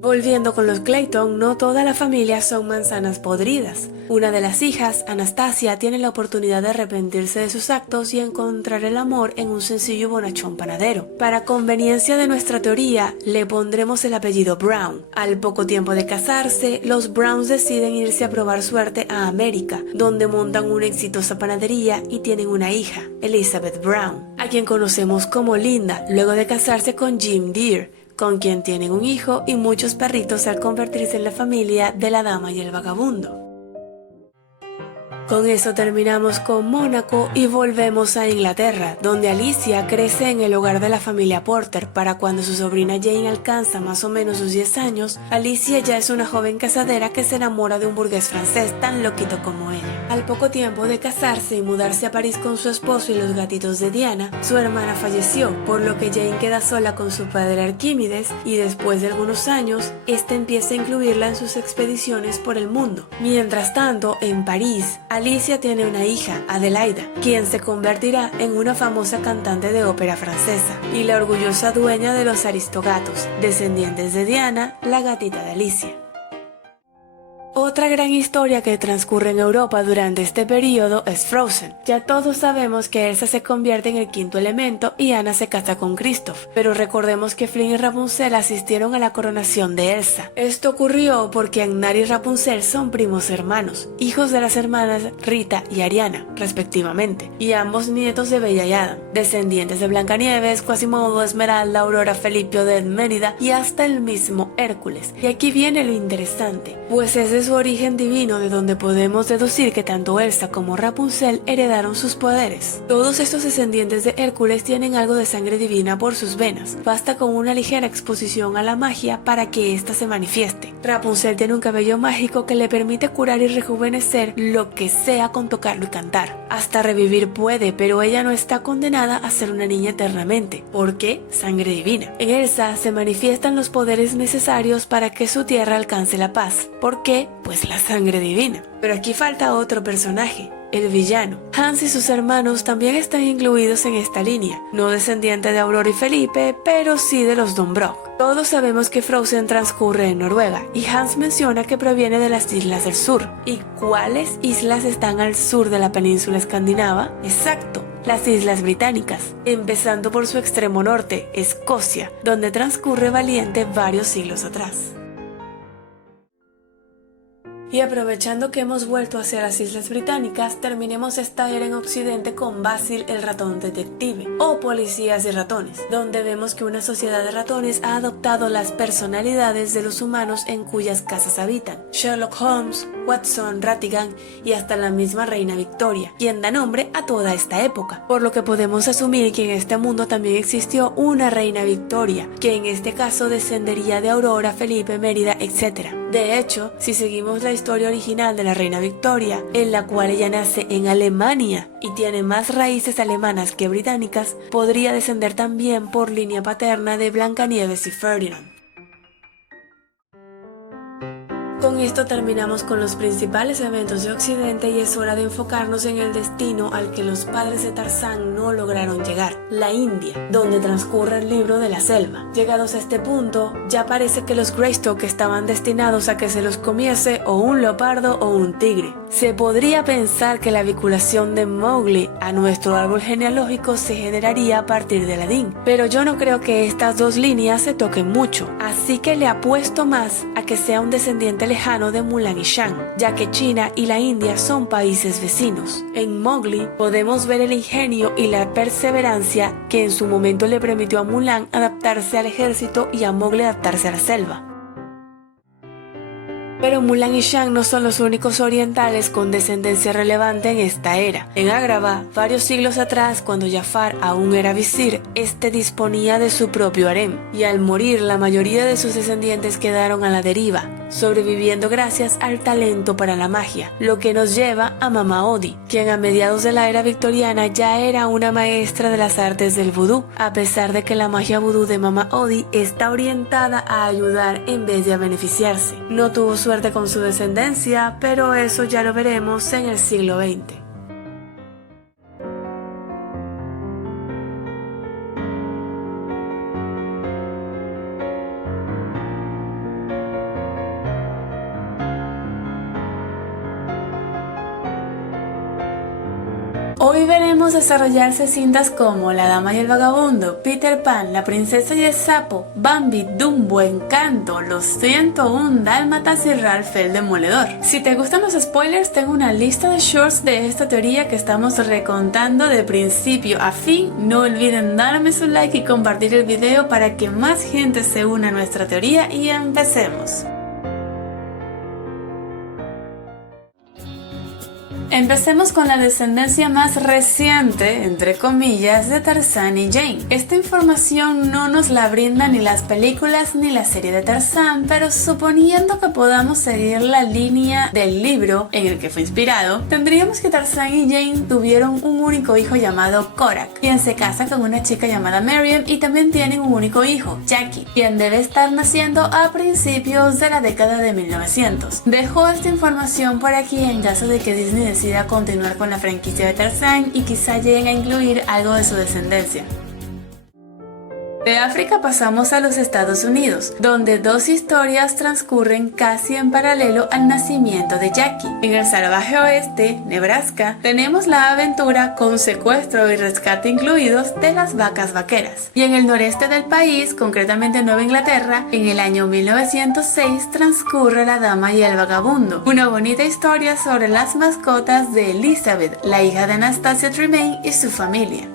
Volviendo con los Clayton, no toda la familia son manzanas podridas. Una de las hijas, Anastasia, tiene la oportunidad de arrepentirse de sus actos y encontrar el amor en un sencillo bonachón panadero. Para conveniencia de nuestra teoría, le pondremos el apellido Brown. Al poco tiempo de casarse, los Browns deciden irse a probar suerte a América, donde montan una exitosa panadería y tienen una hija, Elizabeth Brown, a quien conocemos como Linda, luego de casarse con Jim Deere, con quien tienen un hijo y muchos perritos al convertirse en la familia de la dama y el vagabundo. Con eso terminamos con Mónaco y volvemos a Inglaterra, donde Alicia crece en el hogar de la familia Porter. Para cuando su sobrina Jane alcanza más o menos sus 10 años, Alicia ya es una joven casadera que se enamora de un burgués francés tan loquito como ella. Al poco tiempo de casarse y mudarse a París con su esposo y los gatitos de Diana, su hermana falleció, por lo que Jane queda sola con su padre Arquímedes y después de algunos años, este empieza a incluirla en sus expediciones por el mundo. Mientras tanto, en París, Alicia tiene una hija, Adelaida, quien se convertirá en una famosa cantante de ópera francesa y la orgullosa dueña de los Aristogatos, descendientes de Diana, la gatita de Alicia. Otra gran historia que transcurre en Europa durante este periodo es Frozen. Ya todos sabemos que Elsa se convierte en el quinto elemento y Anna se casa con Kristoff, pero recordemos que Flynn y Rapunzel asistieron a la coronación de Elsa. Esto ocurrió porque Angmar y Rapunzel son primos hermanos, hijos de las hermanas Rita y Ariana, respectivamente, y ambos nietos de Bella y Adam, descendientes de Blancanieves, Quasimodo, Esmeralda, Aurora, Felipe, Odette, Mérida y hasta el mismo Hércules. Y aquí viene lo interesante, pues es de su origen divino de donde podemos deducir que tanto Elsa como Rapunzel heredaron sus poderes. Todos estos descendientes de Hércules tienen algo de sangre divina por sus venas, basta con una ligera exposición a la magia para que ésta se manifieste. Rapunzel tiene un cabello mágico que le permite curar y rejuvenecer lo que sea con tocarlo y cantar. Hasta revivir puede, pero ella no está condenada a ser una niña eternamente. ¿Por qué? Sangre divina. En Elsa se manifiestan los poderes necesarios para que su tierra alcance la paz. ¿Por qué? Pues la sangre divina. Pero aquí falta otro personaje, el villano. Hans y sus hermanos también están incluidos en esta línea, no descendiente de Aurora y Felipe, pero sí de los Dombrock. Todos sabemos que Frozen transcurre en Noruega y Hans menciona que proviene de las islas del sur. ¿Y cuáles islas están al sur de la península escandinava? Exacto, las Islas Británicas, empezando por su extremo norte, Escocia, donde transcurre Valiente varios siglos atrás. Y aprovechando que hemos vuelto hacia las Islas Británicas, terminemos esta era en Occidente con Basil el ratón detective, o Policías y ratones, donde vemos que una sociedad de ratones ha adoptado las personalidades de los humanos en cuyas casas habitan. Sherlock Holmes, Watson, Rattigan y hasta la misma Reina Victoria, quien da nombre a toda esta época, por lo que podemos asumir que en este mundo también existió una Reina Victoria, que en este caso descendería de Aurora, Felipe, Mérida, etc. De hecho, si seguimos la historia original de la Reina Victoria, en la cual ella nace en Alemania y tiene más raíces alemanas que británicas, podría descender también por línea paterna de Blancanieves y Ferdinand. Con esto terminamos con los principales eventos de Occidente y es hora de enfocarnos en el destino al que los padres de Tarzán no lograron llegar, la India, donde transcurre el libro de la selva. Llegados a este punto, ya parece que los Greystoke estaban destinados a que se los comiese o un leopardo o un tigre. Se podría pensar que la vinculación de Mowgli a nuestro árbol genealógico se generaría a partir de Aladín, pero yo no creo que estas dos líneas se toquen mucho, así que le apuesto más a que sea un descendiente lejano de Mulan y Shang, ya que China y la India son países vecinos. En Mowgli podemos ver el ingenio y la perseverancia que en su momento le permitió a Mulan adaptarse al ejército y a Mowgli adaptarse a la selva. Pero Mulan y Shang no son los únicos orientales con descendencia relevante en esta era. En Agrabah, varios siglos atrás, cuando Jafar aún era visir, este disponía de su propio harem, y al morir la mayoría de sus descendientes quedaron a la deriva, sobreviviendo gracias al talento para la magia, lo que nos lleva a Mama Odi, quien a mediados de la era victoriana ya era una maestra de las artes del vudú, a pesar de que la magia vudú de Mama Odi está orientada a ayudar en vez de a beneficiarse. No tuvo suerte con su descendencia, pero eso ya lo veremos en el siglo XX. Hoy veremos desarrollarse cintas como La Dama y el Vagabundo, Peter Pan, La Princesa y el Sapo, Bambi, Dumbo, Encanto, Los 101 Dálmatas y Ralph el Demoledor. Si te gustan los spoilers, tengo una lista de shorts de esta teoría que estamos recontando de principio a fin. No olviden darme su like y compartir el video para que más gente se una a nuestra teoría y empecemos. Empecemos con la descendencia más reciente, entre comillas, de Tarzán y Jane. Esta información no nos la brindan ni las películas ni la serie de Tarzán, pero suponiendo que podamos seguir la línea del libro en el que fue inspirado, tendríamos que Tarzán y Jane tuvieron un único hijo llamado Korak, quien se casa con una chica llamada Miriam y también tienen un único hijo, Jackie, quien debe estar naciendo a principios de la década de 1900. Dejo esta información por aquí en caso de que Disney decida continuar con la franquicia de Tarzán y quizá lleguen a incluir algo de su descendencia. De África pasamos a los Estados Unidos, donde dos historias transcurren casi en paralelo al nacimiento de Jackie. En el salvaje oeste, Nebraska, tenemos la aventura con secuestro y rescate incluidos de las vacas vaqueras. Y en el noreste del país, concretamente en Nueva Inglaterra, en el año 1906 transcurre La Dama y el Vagabundo, una bonita historia sobre las mascotas de Elizabeth, la hija de Anastasia Tremaine y su familia.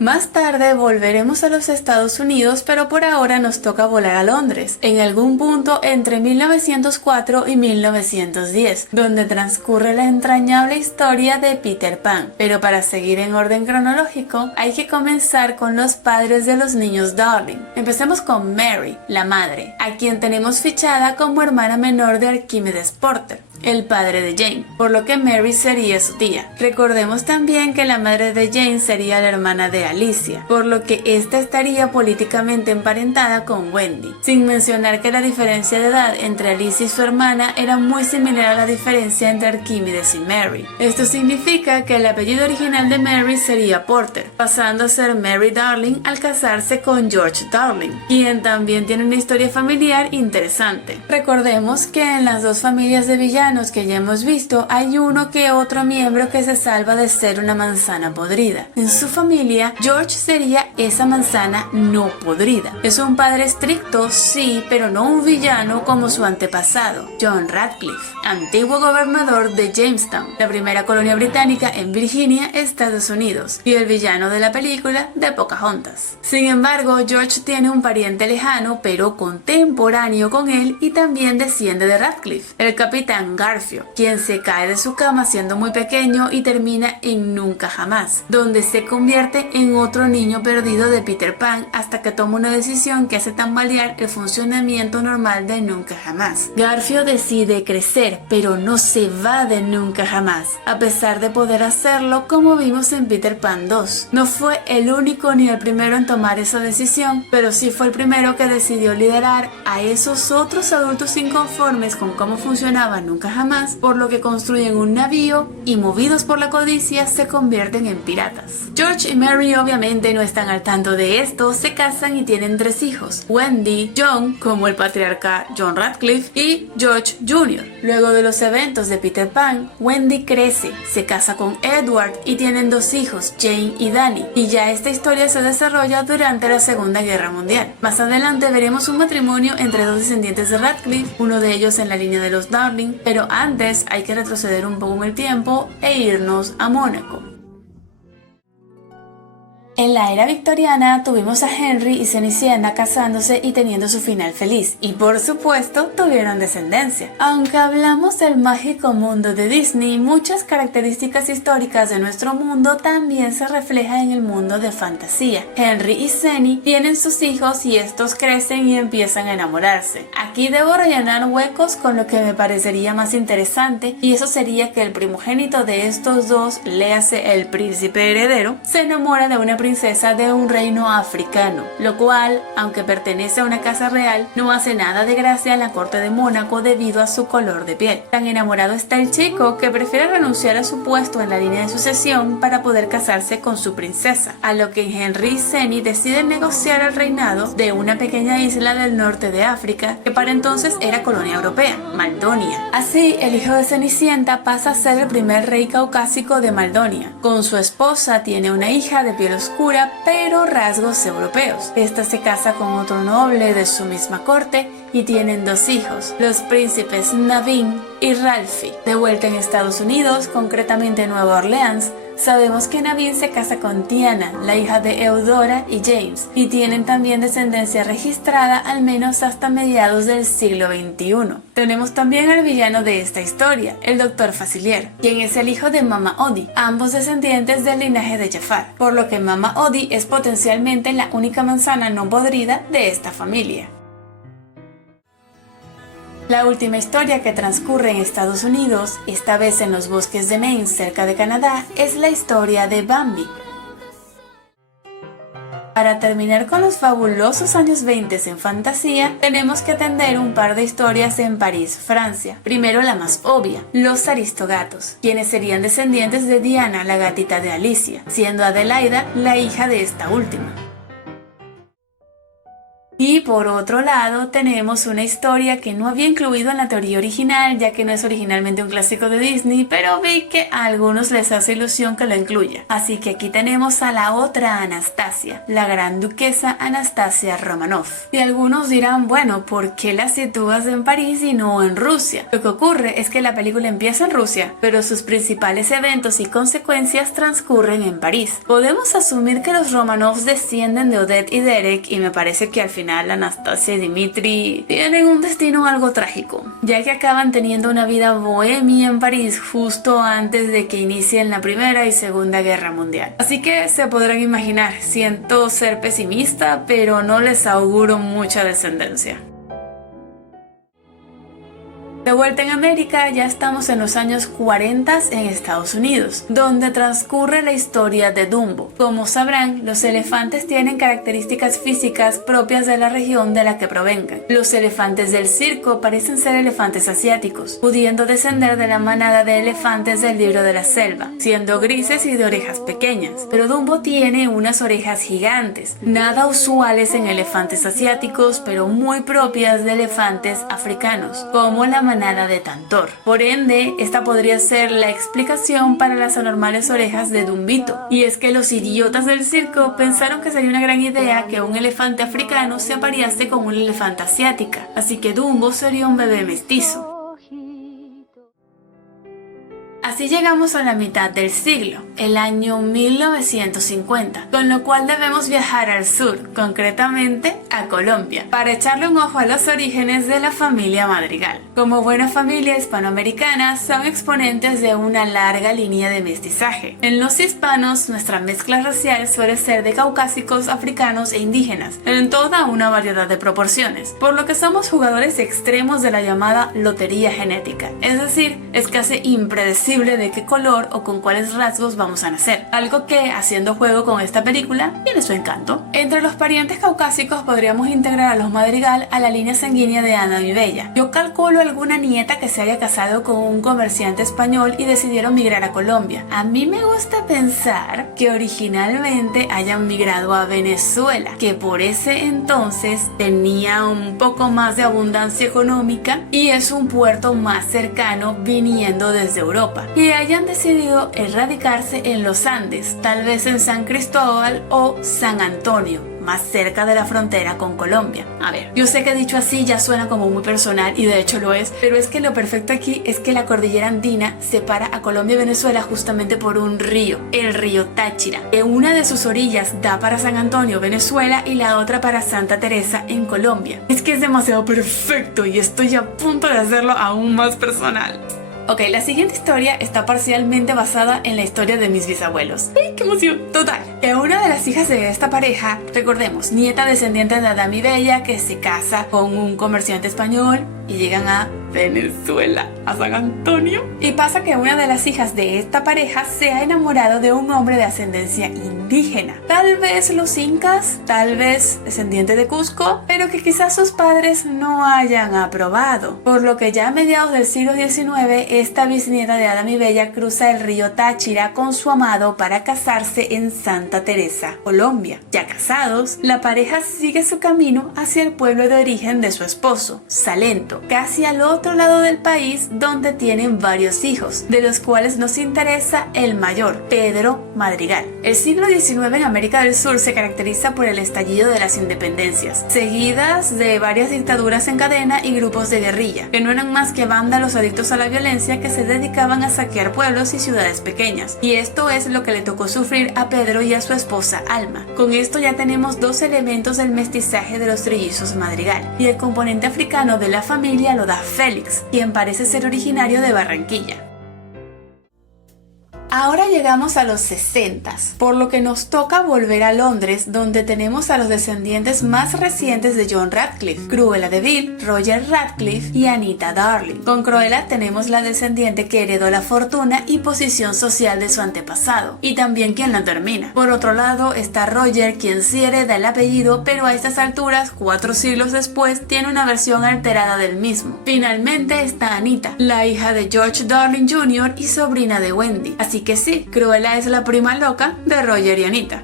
Más tarde volveremos a los Estados Unidos, pero por ahora nos toca volar a Londres, en algún punto entre 1904 y 1910, donde transcurre la entrañable historia de Peter Pan. Pero para seguir en orden cronológico, hay que comenzar con los padres de los niños Darling. Empecemos con Mary, la madre, a quien tenemos fichada como hermana menor de Archimedes Porter, el padre de Jane, por lo que Mary sería su tía. Recordemos también que la madre de Jane sería la hermana de Alicia, por lo que esta estaría políticamente emparentada con Wendy, sin mencionar que la diferencia de edad entre Alicia y su hermana era muy similar a la diferencia entre Archimedes y Mary. Esto significa que el apellido original de Mary sería Porter, pasando a ser Mary Darling al casarse con George Darling, quien también tiene una historia familiar interesante. Recordemos que en las dos familias de villanos villanos que ya hemos visto, hay uno que otro miembro que se salva de ser una manzana podrida. En su familia, George sería esa manzana no podrida. Es un padre estricto, sí, pero no un villano como su antepasado, John Radcliffe, antiguo gobernador de Jamestown, la primera colonia británica en Virginia, Estados Unidos, y el villano de la película de Pocahontas. Sin embargo, George tiene un pariente lejano pero contemporáneo con él y también desciende de Radcliffe, el capitán Garfio, quien se cae de su cama siendo muy pequeño y termina en Nunca Jamás, donde se convierte en otro niño perdido de Peter Pan hasta que toma una decisión que hace tambalear el funcionamiento normal de Nunca Jamás. Garfio decide crecer, pero no se va de Nunca Jamás, a pesar de poder hacerlo como vimos en Peter Pan 2. No fue el único ni el primero en tomar esa decisión, pero sí fue el primero que decidió liderar a esos otros adultos inconformes con cómo funcionaba Nunca Jamás, por lo que construyen un navío y, movidos por la codicia, se convierten en piratas. George y Mary obviamente no están al tanto de esto, se casan y tienen 3 hijos: Wendy, John, como el patriarca John Radcliffe, y George Jr. Luego de los eventos de Peter Pan, Wendy crece, se casa con Edward y tienen 2 hijos, Jane y Danny, y ya esta historia se desarrolla durante la Segunda Guerra Mundial. Más adelante veremos un matrimonio entre 2 descendientes de Radcliffe, uno de ellos en la línea de los Darling, pero antes hay que retroceder un poco en el tiempo e irnos a Mónaco. En la era victoriana tuvimos a Henry y Cenicienta casándose y teniendo su final feliz, y por supuesto tuvieron descendencia. Aunque hablamos del mágico mundo de Disney, muchas características históricas de nuestro mundo también se reflejan en el mundo de fantasía. Henry y Ceni tienen sus hijos y estos crecen y empiezan a enamorarse. Aquí debo rellenar huecos con lo que me parecería más interesante, y eso sería que el primogénito de estos dos, léase el príncipe heredero, se enamora de una princesa de un reino africano, lo cual, aunque pertenece a una casa real, no hace nada de gracia en la corte de Mónaco debido a su color de piel. Tan enamorado está el chico que prefiere renunciar a su puesto en la línea de sucesión para poder casarse con su princesa, a lo que Henry y Ceni deciden negociar el reinado de una pequeña isla del norte de África que para entonces era colonia europea, Maldonia. Así, el hijo de Cenicienta pasa a ser el primer rey caucásico de Maldonia. Con su esposa tiene una hija de piel oscura pero rasgos europeos. Esta se casa con otro noble de su misma corte y tienen 2 hijos, los príncipes Naveen y Ralphie. De vuelta en Estados Unidos, concretamente en Nueva Orleans, sabemos que Naveen se casa con Tiana, la hija de Eudora y James, y tienen también descendencia registrada al menos hasta mediados del siglo XXI. Tenemos también al villano de esta historia, el Dr. Facilier, quien es el hijo de Mama Odi, ambos descendientes del linaje de Jafar, por lo que Mama Odi es potencialmente la única manzana no podrida de esta familia. La última historia que transcurre en Estados Unidos, esta vez en los bosques de Maine cerca de Canadá, es la historia de Bambi. Para terminar con los fabulosos años 20 en fantasía, tenemos que atender un par de historias en París, Francia. Primero la más obvia, los Aristogatos, quienes serían descendientes de Diana, la gatita de Alicia, siendo Adelaida la hija de esta última. Y por otro lado tenemos una historia que no había incluido en la teoría original, ya que no es originalmente un clásico de Disney, pero vi que a algunos les hace ilusión que lo incluya. Así que aquí tenemos a la otra Anastasia, la gran duquesa Anastasia Romanov. Y algunos dirán, bueno, ¿por qué la sitúas en París y no en Rusia? Lo que ocurre es que la película empieza en Rusia, pero sus principales eventos y consecuencias transcurren en París. Podemos asumir que los Romanovs descienden de Odette y Derek, y me parece que al final Anastasia y Dmitri tienen un destino algo trágico, ya que acaban teniendo una vida bohemia en París justo antes de que inicien la Primera y Segunda Guerra Mundial. Así que se podrán imaginar, siento ser pesimista, pero no les auguro mucha descendencia. De vuelta en América, ya estamos en los años 40 en Estados Unidos, donde transcurre la historia de Dumbo. Como sabrán, los elefantes tienen características físicas propias de la región de la que provengan. Los elefantes del circo parecen ser elefantes asiáticos, pudiendo descender de la manada de elefantes del libro de la selva, siendo grises y de orejas pequeñas. Pero Dumbo tiene unas orejas gigantes, nada usuales en elefantes asiáticos, pero muy propias de elefantes africanos, como la manada manada de Tantor. Por ende, esta podría ser la explicación para las anormales orejas de Dumbito. Y es que los idiotas del circo pensaron que sería una gran idea que un elefante africano se aparease con una elefanta asiática, así que Dumbo sería un bebé mestizo. Así llegamos a la mitad del siglo, el año 1950, con lo cual debemos viajar al sur, concretamente a Colombia, para echarle un ojo a los orígenes de la familia Madrigal. Como buena familia hispanoamericana, son exponentes de una larga línea de mestizaje. En los hispanos, nuestra mezcla racial suele ser de caucásicos, africanos e indígenas, en toda una variedad de proporciones, por lo que somos jugadores extremos de la llamada lotería genética, es decir, es casi impredecible de qué color o con cuáles rasgos vamos a nacer, algo que, haciendo juego con esta película, tiene su encanto. Entre los parientes caucásicos podríamos integrar a los Madrigal a la línea sanguínea de Ana y Bella. Yo calculo alguna nieta que se haya casado con un comerciante español y decidieron migrar a Colombia. A mí me gusta pensar que originalmente hayan migrado a Venezuela, que por ese entonces tenía un poco más de abundancia económica y es un puerto más cercano viniendo desde Europa, y hayan decidido erradicarse en los Andes, tal vez en San Cristóbal o San Antonio, más cerca de la frontera con Colombia. A ver, yo sé que dicho así ya suena como muy personal y de hecho lo es, pero es que lo perfecto aquí es que la cordillera andina separa a Colombia y Venezuela justamente por un río, el río Táchira, que una de sus orillas da para San Antonio, Venezuela, y la otra para Santa Teresa en Colombia. Es que es demasiado perfecto y estoy a punto de hacerlo aún más personal. Ok, la siguiente historia está parcialmente basada en la historia de mis bisabuelos. ¡Ay, qué emoción! Total, que una de las hijas de esta pareja, recordemos, nieta descendiente de Adán y Bella, que se casa con un comerciante español y llegan a Venezuela, a San Antonio. Y pasa que una de las hijas de esta pareja se ha enamorado de un hombre de ascendencia indígena. Tal vez los incas, tal vez descendiente de Cusco, pero que quizás sus padres no hayan aprobado. Por lo que ya a mediados del siglo XIX, esta bisnieta de Adán y Bella cruza el río Táchira con su amado para casarse en Santa Teresa, Colombia. Ya casados, la pareja sigue su camino hacia el pueblo de origen de su esposo, Salento, casi al otro lado del país, donde tienen varios hijos, de los cuales nos interesa el mayor, Pedro Madrigal. El siglo XIX en América del Sur se caracteriza por el estallido de las independencias, seguidas de varias dictaduras en cadena y grupos de guerrilla, que no eran más que vándalos adictos a la violencia que se dedicaban a saquear pueblos y ciudades pequeñas. Y esto es lo que le tocó sufrir a Pedro y a su esposa Alma. Con esto ya tenemos dos elementos del mestizaje de los trillizos Madrigal, y el componente africano de la familia lo da Félix, quien parece ser originario de Barranquilla. Ahora llegamos a los 60s, por lo que nos toca volver a Londres, donde tenemos a los descendientes más recientes de John Radcliffe, Cruella de Vil, Roger Radcliffe y Anita Darling. Con Cruella tenemos la descendiente que heredó la fortuna y posición social de su antepasado, y también quien la termina. Por otro lado está Roger, quien sí hereda el apellido, pero a estas alturas, 4 siglos después, tiene una versión alterada del mismo. Finalmente está Anita, la hija de George Darling Jr. y sobrina de Wendy. Así que sí, Cruella es la prima loca de Roger y Anita.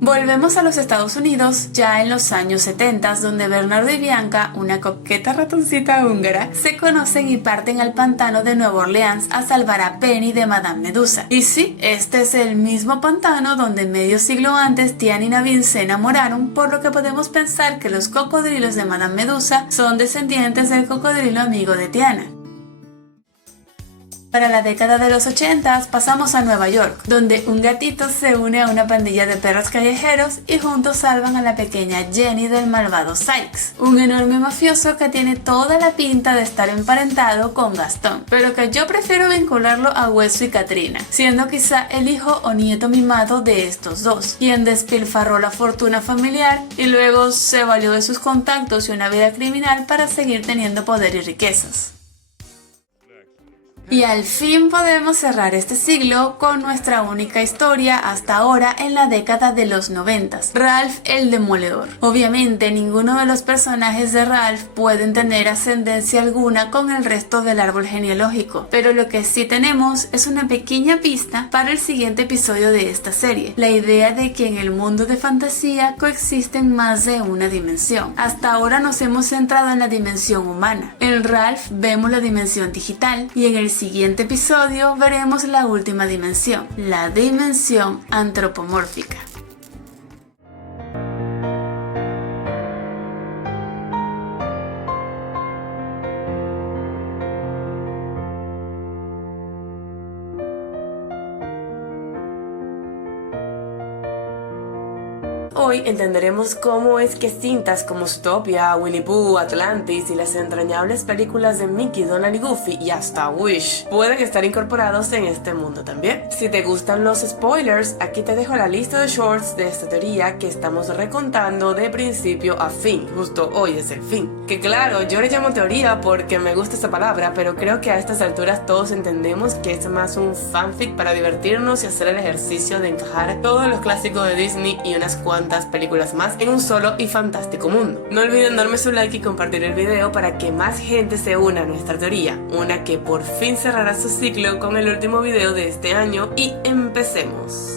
Volvemos a los Estados Unidos ya en los años 70, donde Bernardo y Bianca, una coqueta ratoncita húngara, se conocen y parten al pantano de Nueva Orleans a salvar a Penny de Madame Medusa. Y sí, este es el mismo pantano donde medio siglo antes Tiana y Naveen se enamoraron, por lo que podemos pensar que los cocodrilos de Madame Medusa son descendientes del cocodrilo amigo de Tiana. Para la década de los 80 pasamos a Nueva York, donde un gatito se une a una pandilla de perros callejeros y juntos salvan a la pequeña Jenny del malvado Sykes, un enorme mafioso que tiene toda la pinta de estar emparentado con Gastón, pero que yo prefiero vincularlo a Hueso y Katrina, siendo quizá el hijo o nieto mimado de estos dos, quien despilfarró la fortuna familiar y luego se valió de sus contactos y una vida criminal para seguir teniendo poder y riquezas. Y al fin podemos cerrar este siglo con nuestra única historia hasta ahora en la década de los 90, Ralph el Demoledor. Obviamente ninguno de los personajes de Ralph pueden tener ascendencia alguna con el resto del árbol genealógico, pero lo que sí tenemos es una pequeña pista para el siguiente episodio de esta serie, la idea de que en el mundo de fantasía coexisten más de una dimensión. Hasta ahora nos hemos centrado en la dimensión humana, en Ralph vemos la dimensión digital y en el siguiente episodio veremos la última dimensión, la dimensión antropomórfica. Hoy entenderemos cómo es que cintas como Zootopia, Winnie Pooh, Atlantis y las entrañables películas de Mickey, Donald y Goofy y hasta Wish pueden estar incorporados en este mundo también. Si te gustan los spoilers, aquí te dejo la lista de shorts de esta teoría que estamos recontando de principio a fin. Justo hoy es el fin. Que claro, yo le llamo teoría porque me gusta esa palabra, pero creo que a estas alturas todos entendemos que es más un fanfic para divertirnos y hacer el ejercicio de encajar todos los clásicos de Disney y unas cuantas películas más en un solo y fantástico mundo. No olviden darme su like y compartir el video para que más gente se una a nuestra teoría, una que por fin cerrará su ciclo con el último video de este año y empecemos.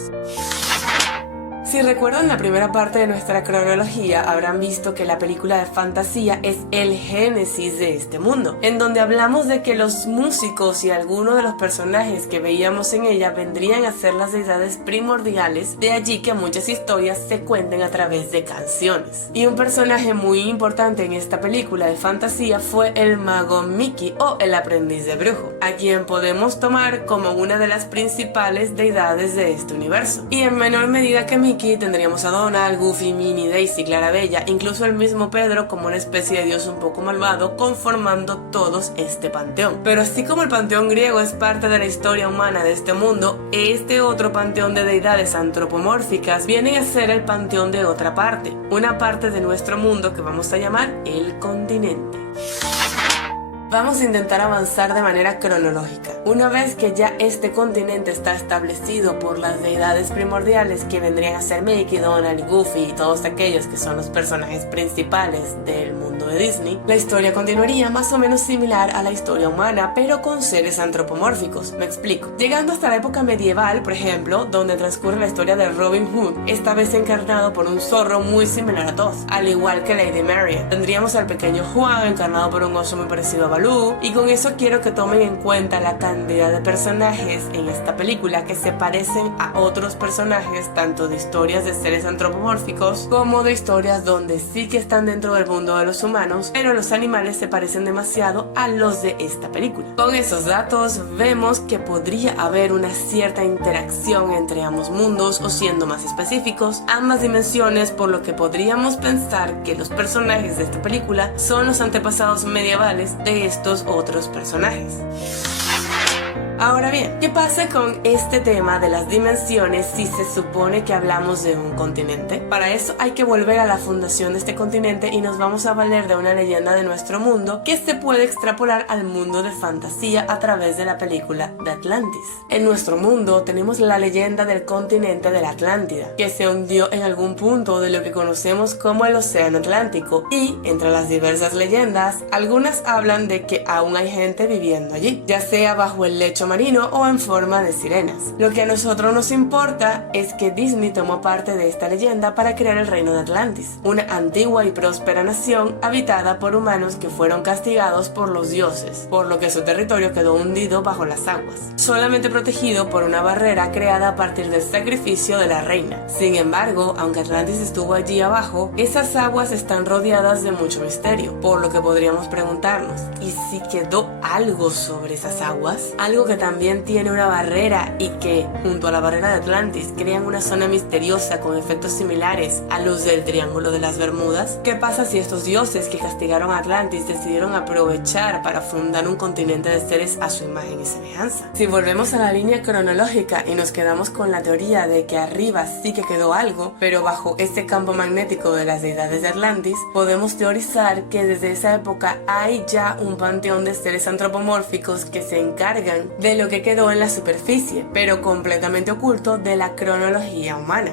Si recuerdan la primera parte de nuestra cronología, habrán visto que la película de fantasía es el génesis de este mundo, en donde hablamos de que los músicos y algunos de los personajes que veíamos en ella vendrían a ser las deidades primordiales, de allí que muchas historias se cuenten a través de canciones. Y un personaje muy importante en esta película de fantasía fue el mago Mickey o el aprendiz de brujo, a quien podemos tomar como una de las principales deidades de este universo. Y en menor medida que Mickey, tendríamos a Donald, Goofy, Minnie, Daisy, Clarabella, incluso el mismo Pedro como una especie de dios un poco malvado, conformando todos este panteón. Pero así como el panteón griego es parte de la historia humana de este mundo, este otro panteón de deidades antropomórficas viene a ser el panteón de otra parte, una parte de nuestro mundo que vamos a llamar el continente. Vamos a intentar avanzar de manera cronológica. Una vez que ya este continente está establecido por las deidades primordiales que vendrían a ser Mickey, Donald, Goofy y todos aquellos que son los personajes principales del mundo de Disney, la historia continuaría más o menos similar a la historia humana, pero con seres antropomórficos. Me explico. Llegando hasta la época medieval, por ejemplo, donde transcurre la historia de Robin Hood, esta vez encarnado por un zorro muy similar a Toz, al igual que Lady Marian. Tendríamos al pequeño Juan encarnado por un oso muy parecido a Baloo, y con eso quiero que tomen en cuenta la cantidad de personajes en esta película que se parecen a otros personajes tanto de historias de seres antropomórficos como de historias donde sí que están dentro del mundo de los humanos, pero los animales se parecen demasiado a los de esta película. Con esos datos vemos que podría haber una cierta interacción entre ambos mundos, o siendo más específicos, ambas dimensiones, por lo que podríamos pensar que los personajes de esta película son los antepasados medievales de estos otros personajes. Ahora bien, ¿qué pasa con este tema de las dimensiones si se supone que hablamos de un continente? Para eso hay que volver a la fundación de este continente y nos vamos a valer de una leyenda de nuestro mundo que se puede extrapolar al mundo de fantasía a través de la película de Atlantis. En nuestro mundo tenemos la leyenda del continente de la Atlántida, que se hundió en algún punto de lo que conocemos como el Océano Atlántico, y entre las diversas leyendas, algunas hablan de que aún hay gente viviendo allí, ya sea bajo el lecho marino o en forma de sirenas. Lo que a nosotros nos importa es que Disney tomó parte de esta leyenda para crear el reino de Atlantis, una antigua y próspera nación habitada por humanos que fueron castigados por los dioses, por lo que su territorio quedó hundido bajo las aguas, solamente protegido por una barrera creada a partir del sacrificio de la reina. Sin embargo, aunque Atlantis estuvo allí abajo, esas aguas están rodeadas de mucho misterio, por lo que podríamos preguntarnos, ¿y si quedó algo sobre esas aguas? Algo que también tiene una barrera y que, junto a la barrera de Atlantis, crean una zona misteriosa con efectos similares a los del Triángulo de las Bermudas? ¿Qué pasa si estos dioses que castigaron a Atlantis decidieron aprovechar para fundar un continente de seres a su imagen y semejanza? Si volvemos a la línea cronológica y nos quedamos con la teoría de que arriba sí que quedó algo, pero bajo este campo magnético de las deidades de Atlantis, podemos teorizar que desde esa época hay ya un panteón de seres antropomórficos que se encargan de lo que quedó en la superficie, pero completamente oculto de la cronología humana.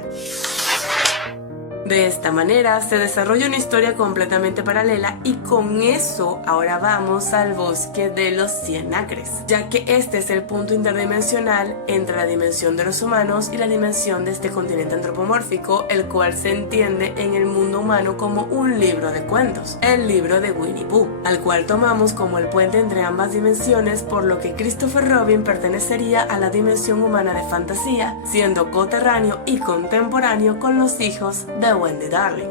De esta manera se desarrolla una historia completamente paralela y con eso ahora vamos al bosque de los 100 acres, ya que este es el punto interdimensional entre la dimensión de los humanos y la dimensión de este continente antropomórfico, el cual se entiende en el mundo humano como un libro de cuentos, el libro de Winnie Pooh, al cual tomamos como el puente entre ambas dimensiones, por lo que Christopher Robin pertenecería a la dimensión humana de fantasía, siendo coterráneo y contemporáneo con los hijos de Wendy Darling.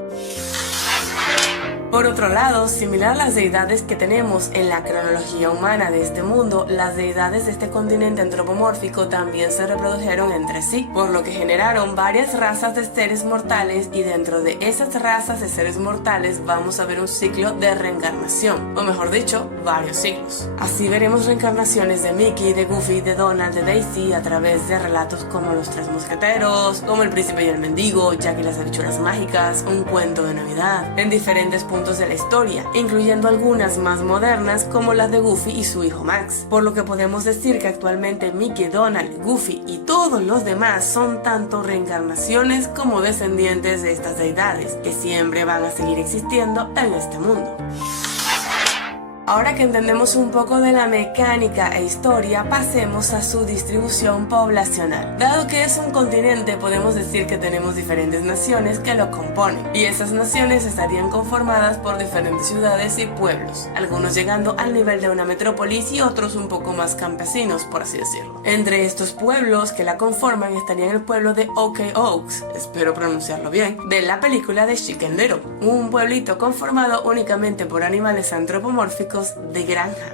Por otro lado, similar a las deidades que tenemos en la cronología humana de este mundo, las deidades de este continente antropomórfico también se reprodujeron entre sí, por lo que generaron varias razas de seres mortales, y dentro de esas razas de seres mortales vamos a ver un ciclo de reencarnación, o mejor dicho, varios ciclos. Así veremos reencarnaciones de Mickey, de Goofy, de Donald, de Daisy a través de relatos como Los Tres Mosqueteros, como El Príncipe y el Mendigo, Jack y las Habichuelas Mágicas, Un Cuento de Navidad, en diferentes puntos de la historia, incluyendo algunas más modernas como las de Goofy y su hijo Max, por lo que podemos decir que actualmente Mickey, Donald, Goofy y todos los demás son tanto reencarnaciones como descendientes de estas deidades, que siempre van a seguir existiendo en este mundo. Ahora que entendemos un poco de la mecánica e historia, pasemos a su distribución poblacional. Dado que es un continente, podemos decir que tenemos diferentes naciones que lo componen, y esas naciones estarían conformadas por diferentes ciudades y pueblos, algunos llegando al nivel de una metrópolis y otros un poco más campesinos, por así decirlo. Entre estos pueblos que la conforman estaría el pueblo de OK Oaks, espero pronunciarlo bien, de la película de Chicken Little, un pueblito conformado únicamente por animales antropomórficos de granja.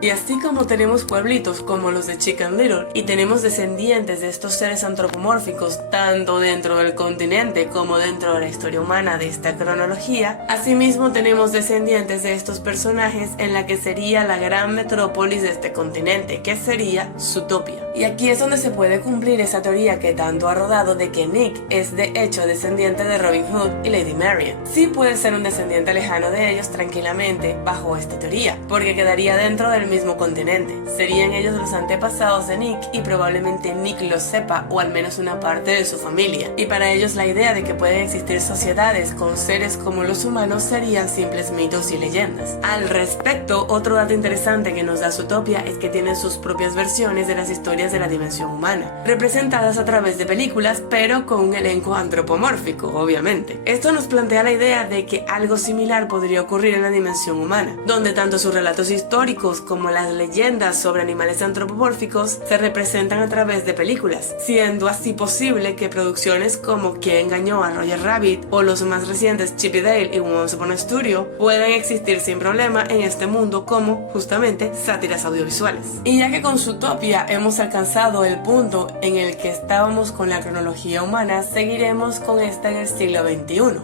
Y así como tenemos pueblitos como los de Chicken Little y tenemos descendientes de estos seres antropomórficos tanto dentro del continente como dentro de la historia humana de esta cronología, asimismo tenemos descendientes de estos personajes en la que sería la gran metrópolis de este continente, que sería Zootopia. Y aquí es donde se puede cumplir esa teoría que tanto ha rodado de que Nick es de hecho descendiente de Robin Hood y Lady Marian. Sí puede ser un descendiente lejano de ellos tranquilamente bajo esta teoría, porque quedaría dentro del mismo continente. Serían ellos los antepasados de Nick y probablemente Nick lo sepa, o al menos una parte de su familia. Y para ellos la idea de que pueden existir sociedades con seres como los humanos serían simples mitos y leyendas. Al respecto, otro dato interesante que nos da Zootopia es que tienen sus propias versiones de las historias de la dimensión humana, representadas a través de películas, pero con un elenco antropomórfico, obviamente. Esto nos plantea la idea de que algo similar podría ocurrir en la dimensión humana, donde tanto sus relatos históricos como las leyendas sobre animales antropomórficos se representan a través de películas, siendo así posible que producciones como ¿Quién engañó a Roger Rabbit? O los más recientes Chip y Dale y Once Upon a Studio puedan existir sin problema en este mundo como justamente sátiras audiovisuales. Y ya que con Zootopia hemos alcanzado el punto en el que estábamos con la cronología humana, seguiremos con esta en el siglo XXI.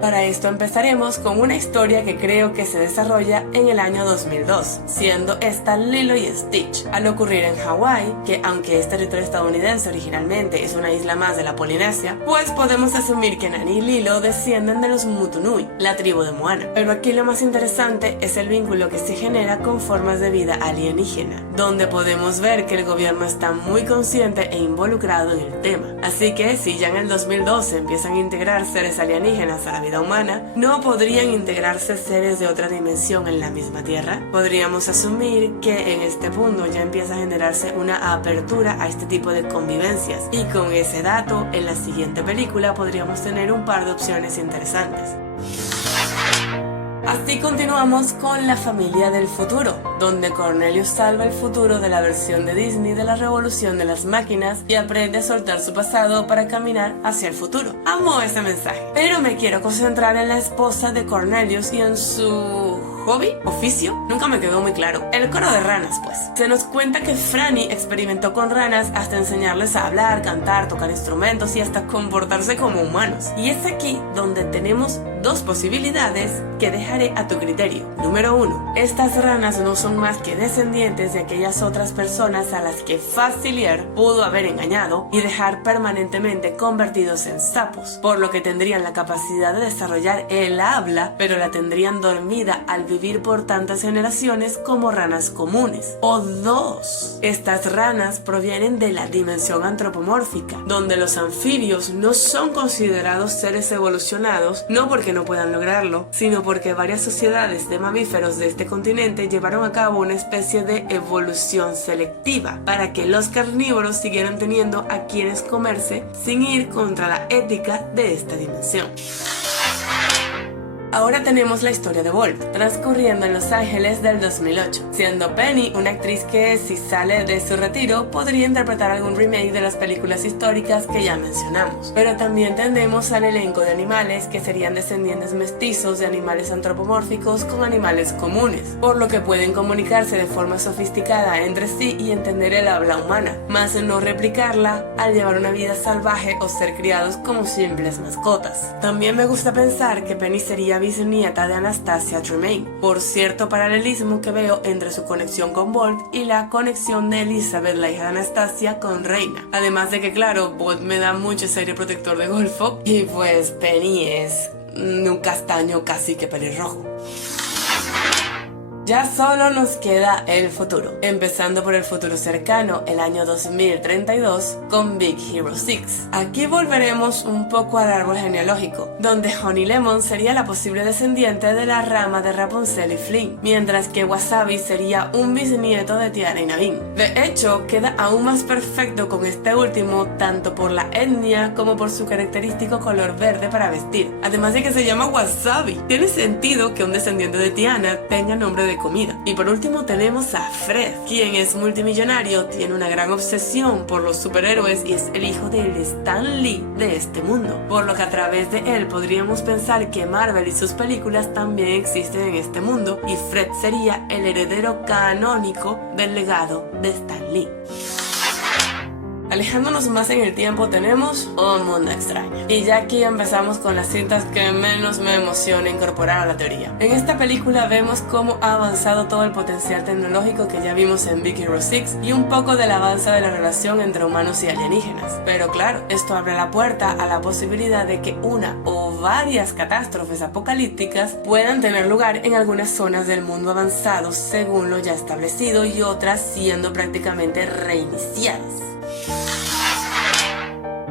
Para esto empezaremos con una historia que creo que se desarrolla en el año 2002, siendo esta Lilo y Stitch. Al ocurrir en Hawái, que aunque es territorio estadounidense originalmente es una isla más de la Polinesia, pues podemos asumir que Nani y Lilo descienden de los Mutunui, la tribu de Moana. Pero aquí lo más interesante es el vínculo que se genera con formas de vida alienígena, donde podemos ver que el gobierno está muy consciente e involucrado en el tema. Así que si ya en el 2012 empiezan a integrar seres alienígenas a la vida humana, ¿no podrían integrarse seres de otra dimensión en la misma Tierra? Podríamos asumir que en este punto ya empieza a generarse una apertura a este tipo de convivencias, y con ese dato, en la siguiente película podríamos tener un par de opciones interesantes. Así continuamos con La familia del futuro, donde Cornelius salva el futuro de la versión de Disney de la revolución de las máquinas y aprende a soltar su pasado para caminar hacia el futuro. Amo ese mensaje, pero me quiero concentrar en la esposa de Cornelius y en su hobby, oficio, nunca me quedó muy claro. El coro de ranas, pues. Se nos cuenta que Franny experimentó con ranas hasta enseñarles a hablar, cantar, tocar instrumentos y hasta comportarse como humanos. Y es aquí donde tenemos dos posibilidades que dejaré a tu criterio. Número 1. Estas ranas no son más que descendientes de aquellas otras personas a las que Facilier pudo haber engañado y dejar permanentemente convertidos en sapos, por lo que tendrían la capacidad de desarrollar el habla, pero la tendrían dormida al vivir por tantas generaciones como ranas comunes. O 2. Estas ranas provienen de la dimensión antropomórfica, donde los anfibios no son considerados seres evolucionados, no porque no puedan lograrlo, sino porque varias sociedades de mamíferos de este continente llevaron a cabo una especie de evolución selectiva para que los carnívoros siguieran teniendo a quienes comerse sin ir contra la ética de esta dimensión. Ahora tenemos la historia de Bolt, transcurriendo en Los Ángeles del 2008, siendo Penny una actriz que, si sale de su retiro, podría interpretar algún remake de las películas históricas que ya mencionamos. Pero también tenemos al elenco de animales que serían descendientes mestizos de animales antropomórficos con animales comunes, por lo que pueden comunicarse de forma sofisticada entre sí y entender el habla humana, más no replicarla al llevar una vida salvaje o ser criados como simples mascotas. También me gusta pensar que Penny sería bisnieta de Anastasia Tremaine, por cierto paralelismo que veo entre su conexión con Bolt y la conexión de Elizabeth, la hija de Anastasia, con Reina. Además de que, claro, Bolt me da mucho ese aire protector de golfo y pues Penny es un castaño casi que pelirrojo. Ya solo nos queda el futuro, empezando por el futuro cercano, el año 2032, con Big Hero 6. Aquí volveremos un poco al árbol genealógico, donde Honey Lemon sería la posible descendiente de la rama de Rapunzel y Flynn, mientras que Wasabi sería un bisnieto de Tiana y Naveen. De hecho, queda aún más perfecto con este último, tanto por la etnia como por su característico color verde para vestir, además de que se llama Wasabi. Tiene sentido que un descendiente de Tiana tenga nombre de comida. Y por último tenemos a Fred, quien es multimillonario, tiene una gran obsesión por los superhéroes y es el hijo del Stan Lee de este mundo, por lo que a través de él podríamos pensar que Marvel y sus películas también existen en este mundo y Fred sería el heredero canónico del legado de Stan Lee. Alejándonos más en el tiempo tenemos Un Mundo Extraño. Y ya aquí empezamos con las cintas que menos me emociona incorporar a la teoría. En esta película vemos cómo ha avanzado todo el potencial tecnológico que ya vimos en Big Hero 6 y un poco del avance de la relación entre humanos y alienígenas. Pero claro, esto abre la puerta a la posibilidad de que una o varias catástrofes apocalípticas puedan tener lugar en algunas zonas del mundo avanzado según lo ya establecido y otras siendo prácticamente reiniciadas.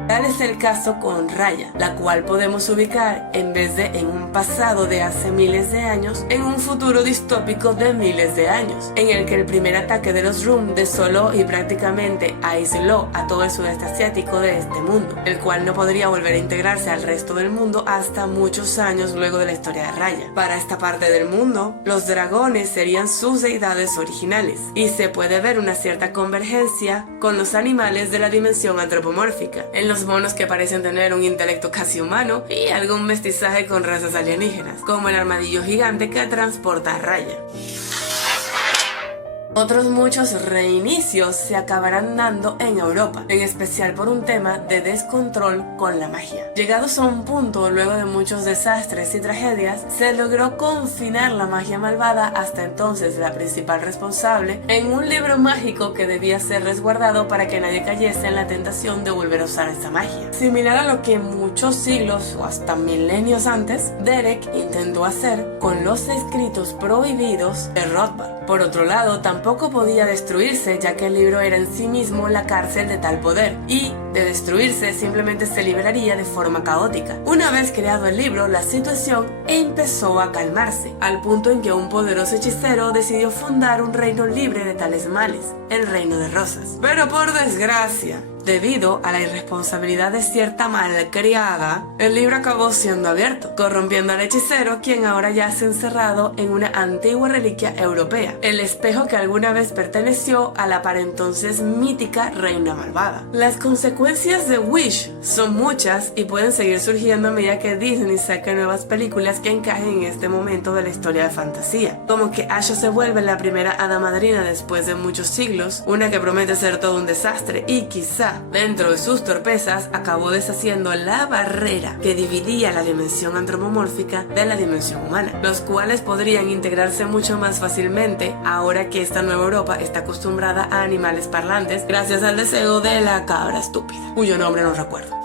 Tal es el caso con Raya, la cual podemos ubicar, en vez de en un pasado de hace miles de años, en un futuro distópico de miles de años, en el que el primer ataque de los Rum desoló y prácticamente aisló a todo el sudeste asiático de este mundo, el cual no podría volver a integrarse al resto del mundo hasta muchos años luego de la historia de Raya. Para esta parte del mundo, los dragones serían sus deidades originales, y se puede ver una cierta convergencia con los animales de la dimensión antropomórfica, en los monos que parecen tener un intelecto casi humano y algún mestizaje con razas alienígenas, como el armadillo gigante que transporta a Raya. Otros muchos reinicios se acabarán dando en Europa, en especial por un tema de descontrol con la magia. Llegados a un punto, luego de muchos desastres y tragedias, se logró confinar la magia malvada, hasta entonces la principal responsable, en un libro mágico que debía ser resguardado para que nadie cayese en la tentación de volver a usar esa magia. Similar a lo que muchos siglos o hasta milenios antes, Derek intentó hacer con los escritos prohibidos de Rothbard. Por otro lado, tampoco podía destruirse, ya que el libro era en sí mismo la cárcel de tal poder, y de destruirse simplemente se liberaría de forma caótica. Una vez creado el libro, la situación empezó a calmarse, al punto en que un poderoso hechicero decidió fundar un reino libre de tales males, el Reino de Rosas. Pero por desgracia, debido a la irresponsabilidad de cierta malcriada, el libro acabó siendo abierto, corrompiendo al hechicero, quien ahora yace encerrado en una antigua reliquia europea, el espejo que alguna vez perteneció a la para entonces mítica reina malvada. Las consecuencias de Wish son muchas y pueden seguir surgiendo a medida que Disney saque nuevas películas que encajen en este momento de la historia de fantasía, como que Asha se vuelve la primera hada madrina después de muchos siglos, una que promete ser todo un desastre y quizá, dentro de sus torpezas, acabó deshaciendo la barrera que dividía la dimensión antropomórfica de la dimensión humana, los cuales podrían integrarse mucho más fácilmente ahora que esta nueva Europa está acostumbrada a animales parlantes gracias al deseo de la cabra estúpida, cuyo nombre no recuerdo.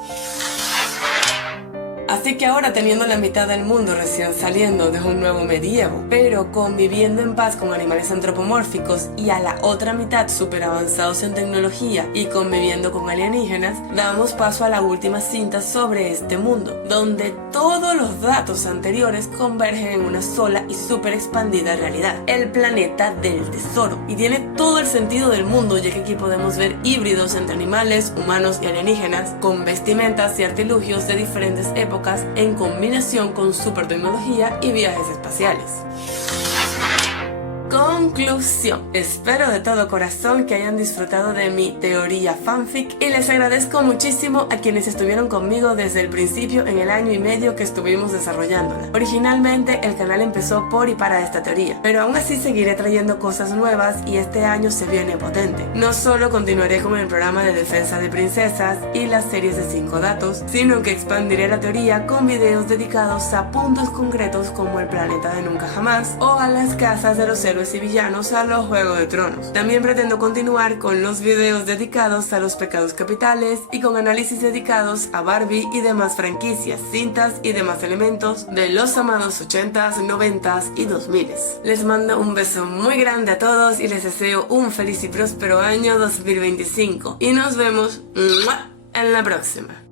Así que ahora, teniendo la mitad del mundo recién saliendo de un nuevo medievo, pero conviviendo en paz con animales antropomórficos, y a la otra mitad súper avanzados en tecnología y conviviendo con alienígenas, damos paso a la última cinta sobre este mundo, donde todos los datos anteriores convergen en una sola y súper expandida realidad, el planeta del tesoro. Y tiene todo el sentido del mundo, ya que aquí podemos ver híbridos entre animales, humanos y alienígenas, con vestimentas y artilugios de diferentes épocas en combinación con super tecnología y viajes espaciales. Conclusión. Espero de todo corazón que hayan disfrutado de mi teoría fanfic y les agradezco muchísimo a quienes estuvieron conmigo desde el principio en el año y medio que estuvimos desarrollándola. Originalmente el canal empezó por y para esta teoría, pero aún así seguiré trayendo cosas nuevas y este año se viene potente. No solo continuaré con el programa de defensa de princesas y las series de 5 datos, sino que expandiré la teoría con videos dedicados a puntos concretos como el planeta de nunca jamás o a las casas de los héroes y villanos a los Juegos de Tronos. También pretendo continuar con los videos dedicados a los pecados capitales y con análisis dedicados a Barbie y demás franquicias, cintas y demás elementos de los amados 80s, 90s y 2000s. Les mando un beso muy grande a todos y les deseo un feliz y próspero año 2025 y nos vemos en la próxima.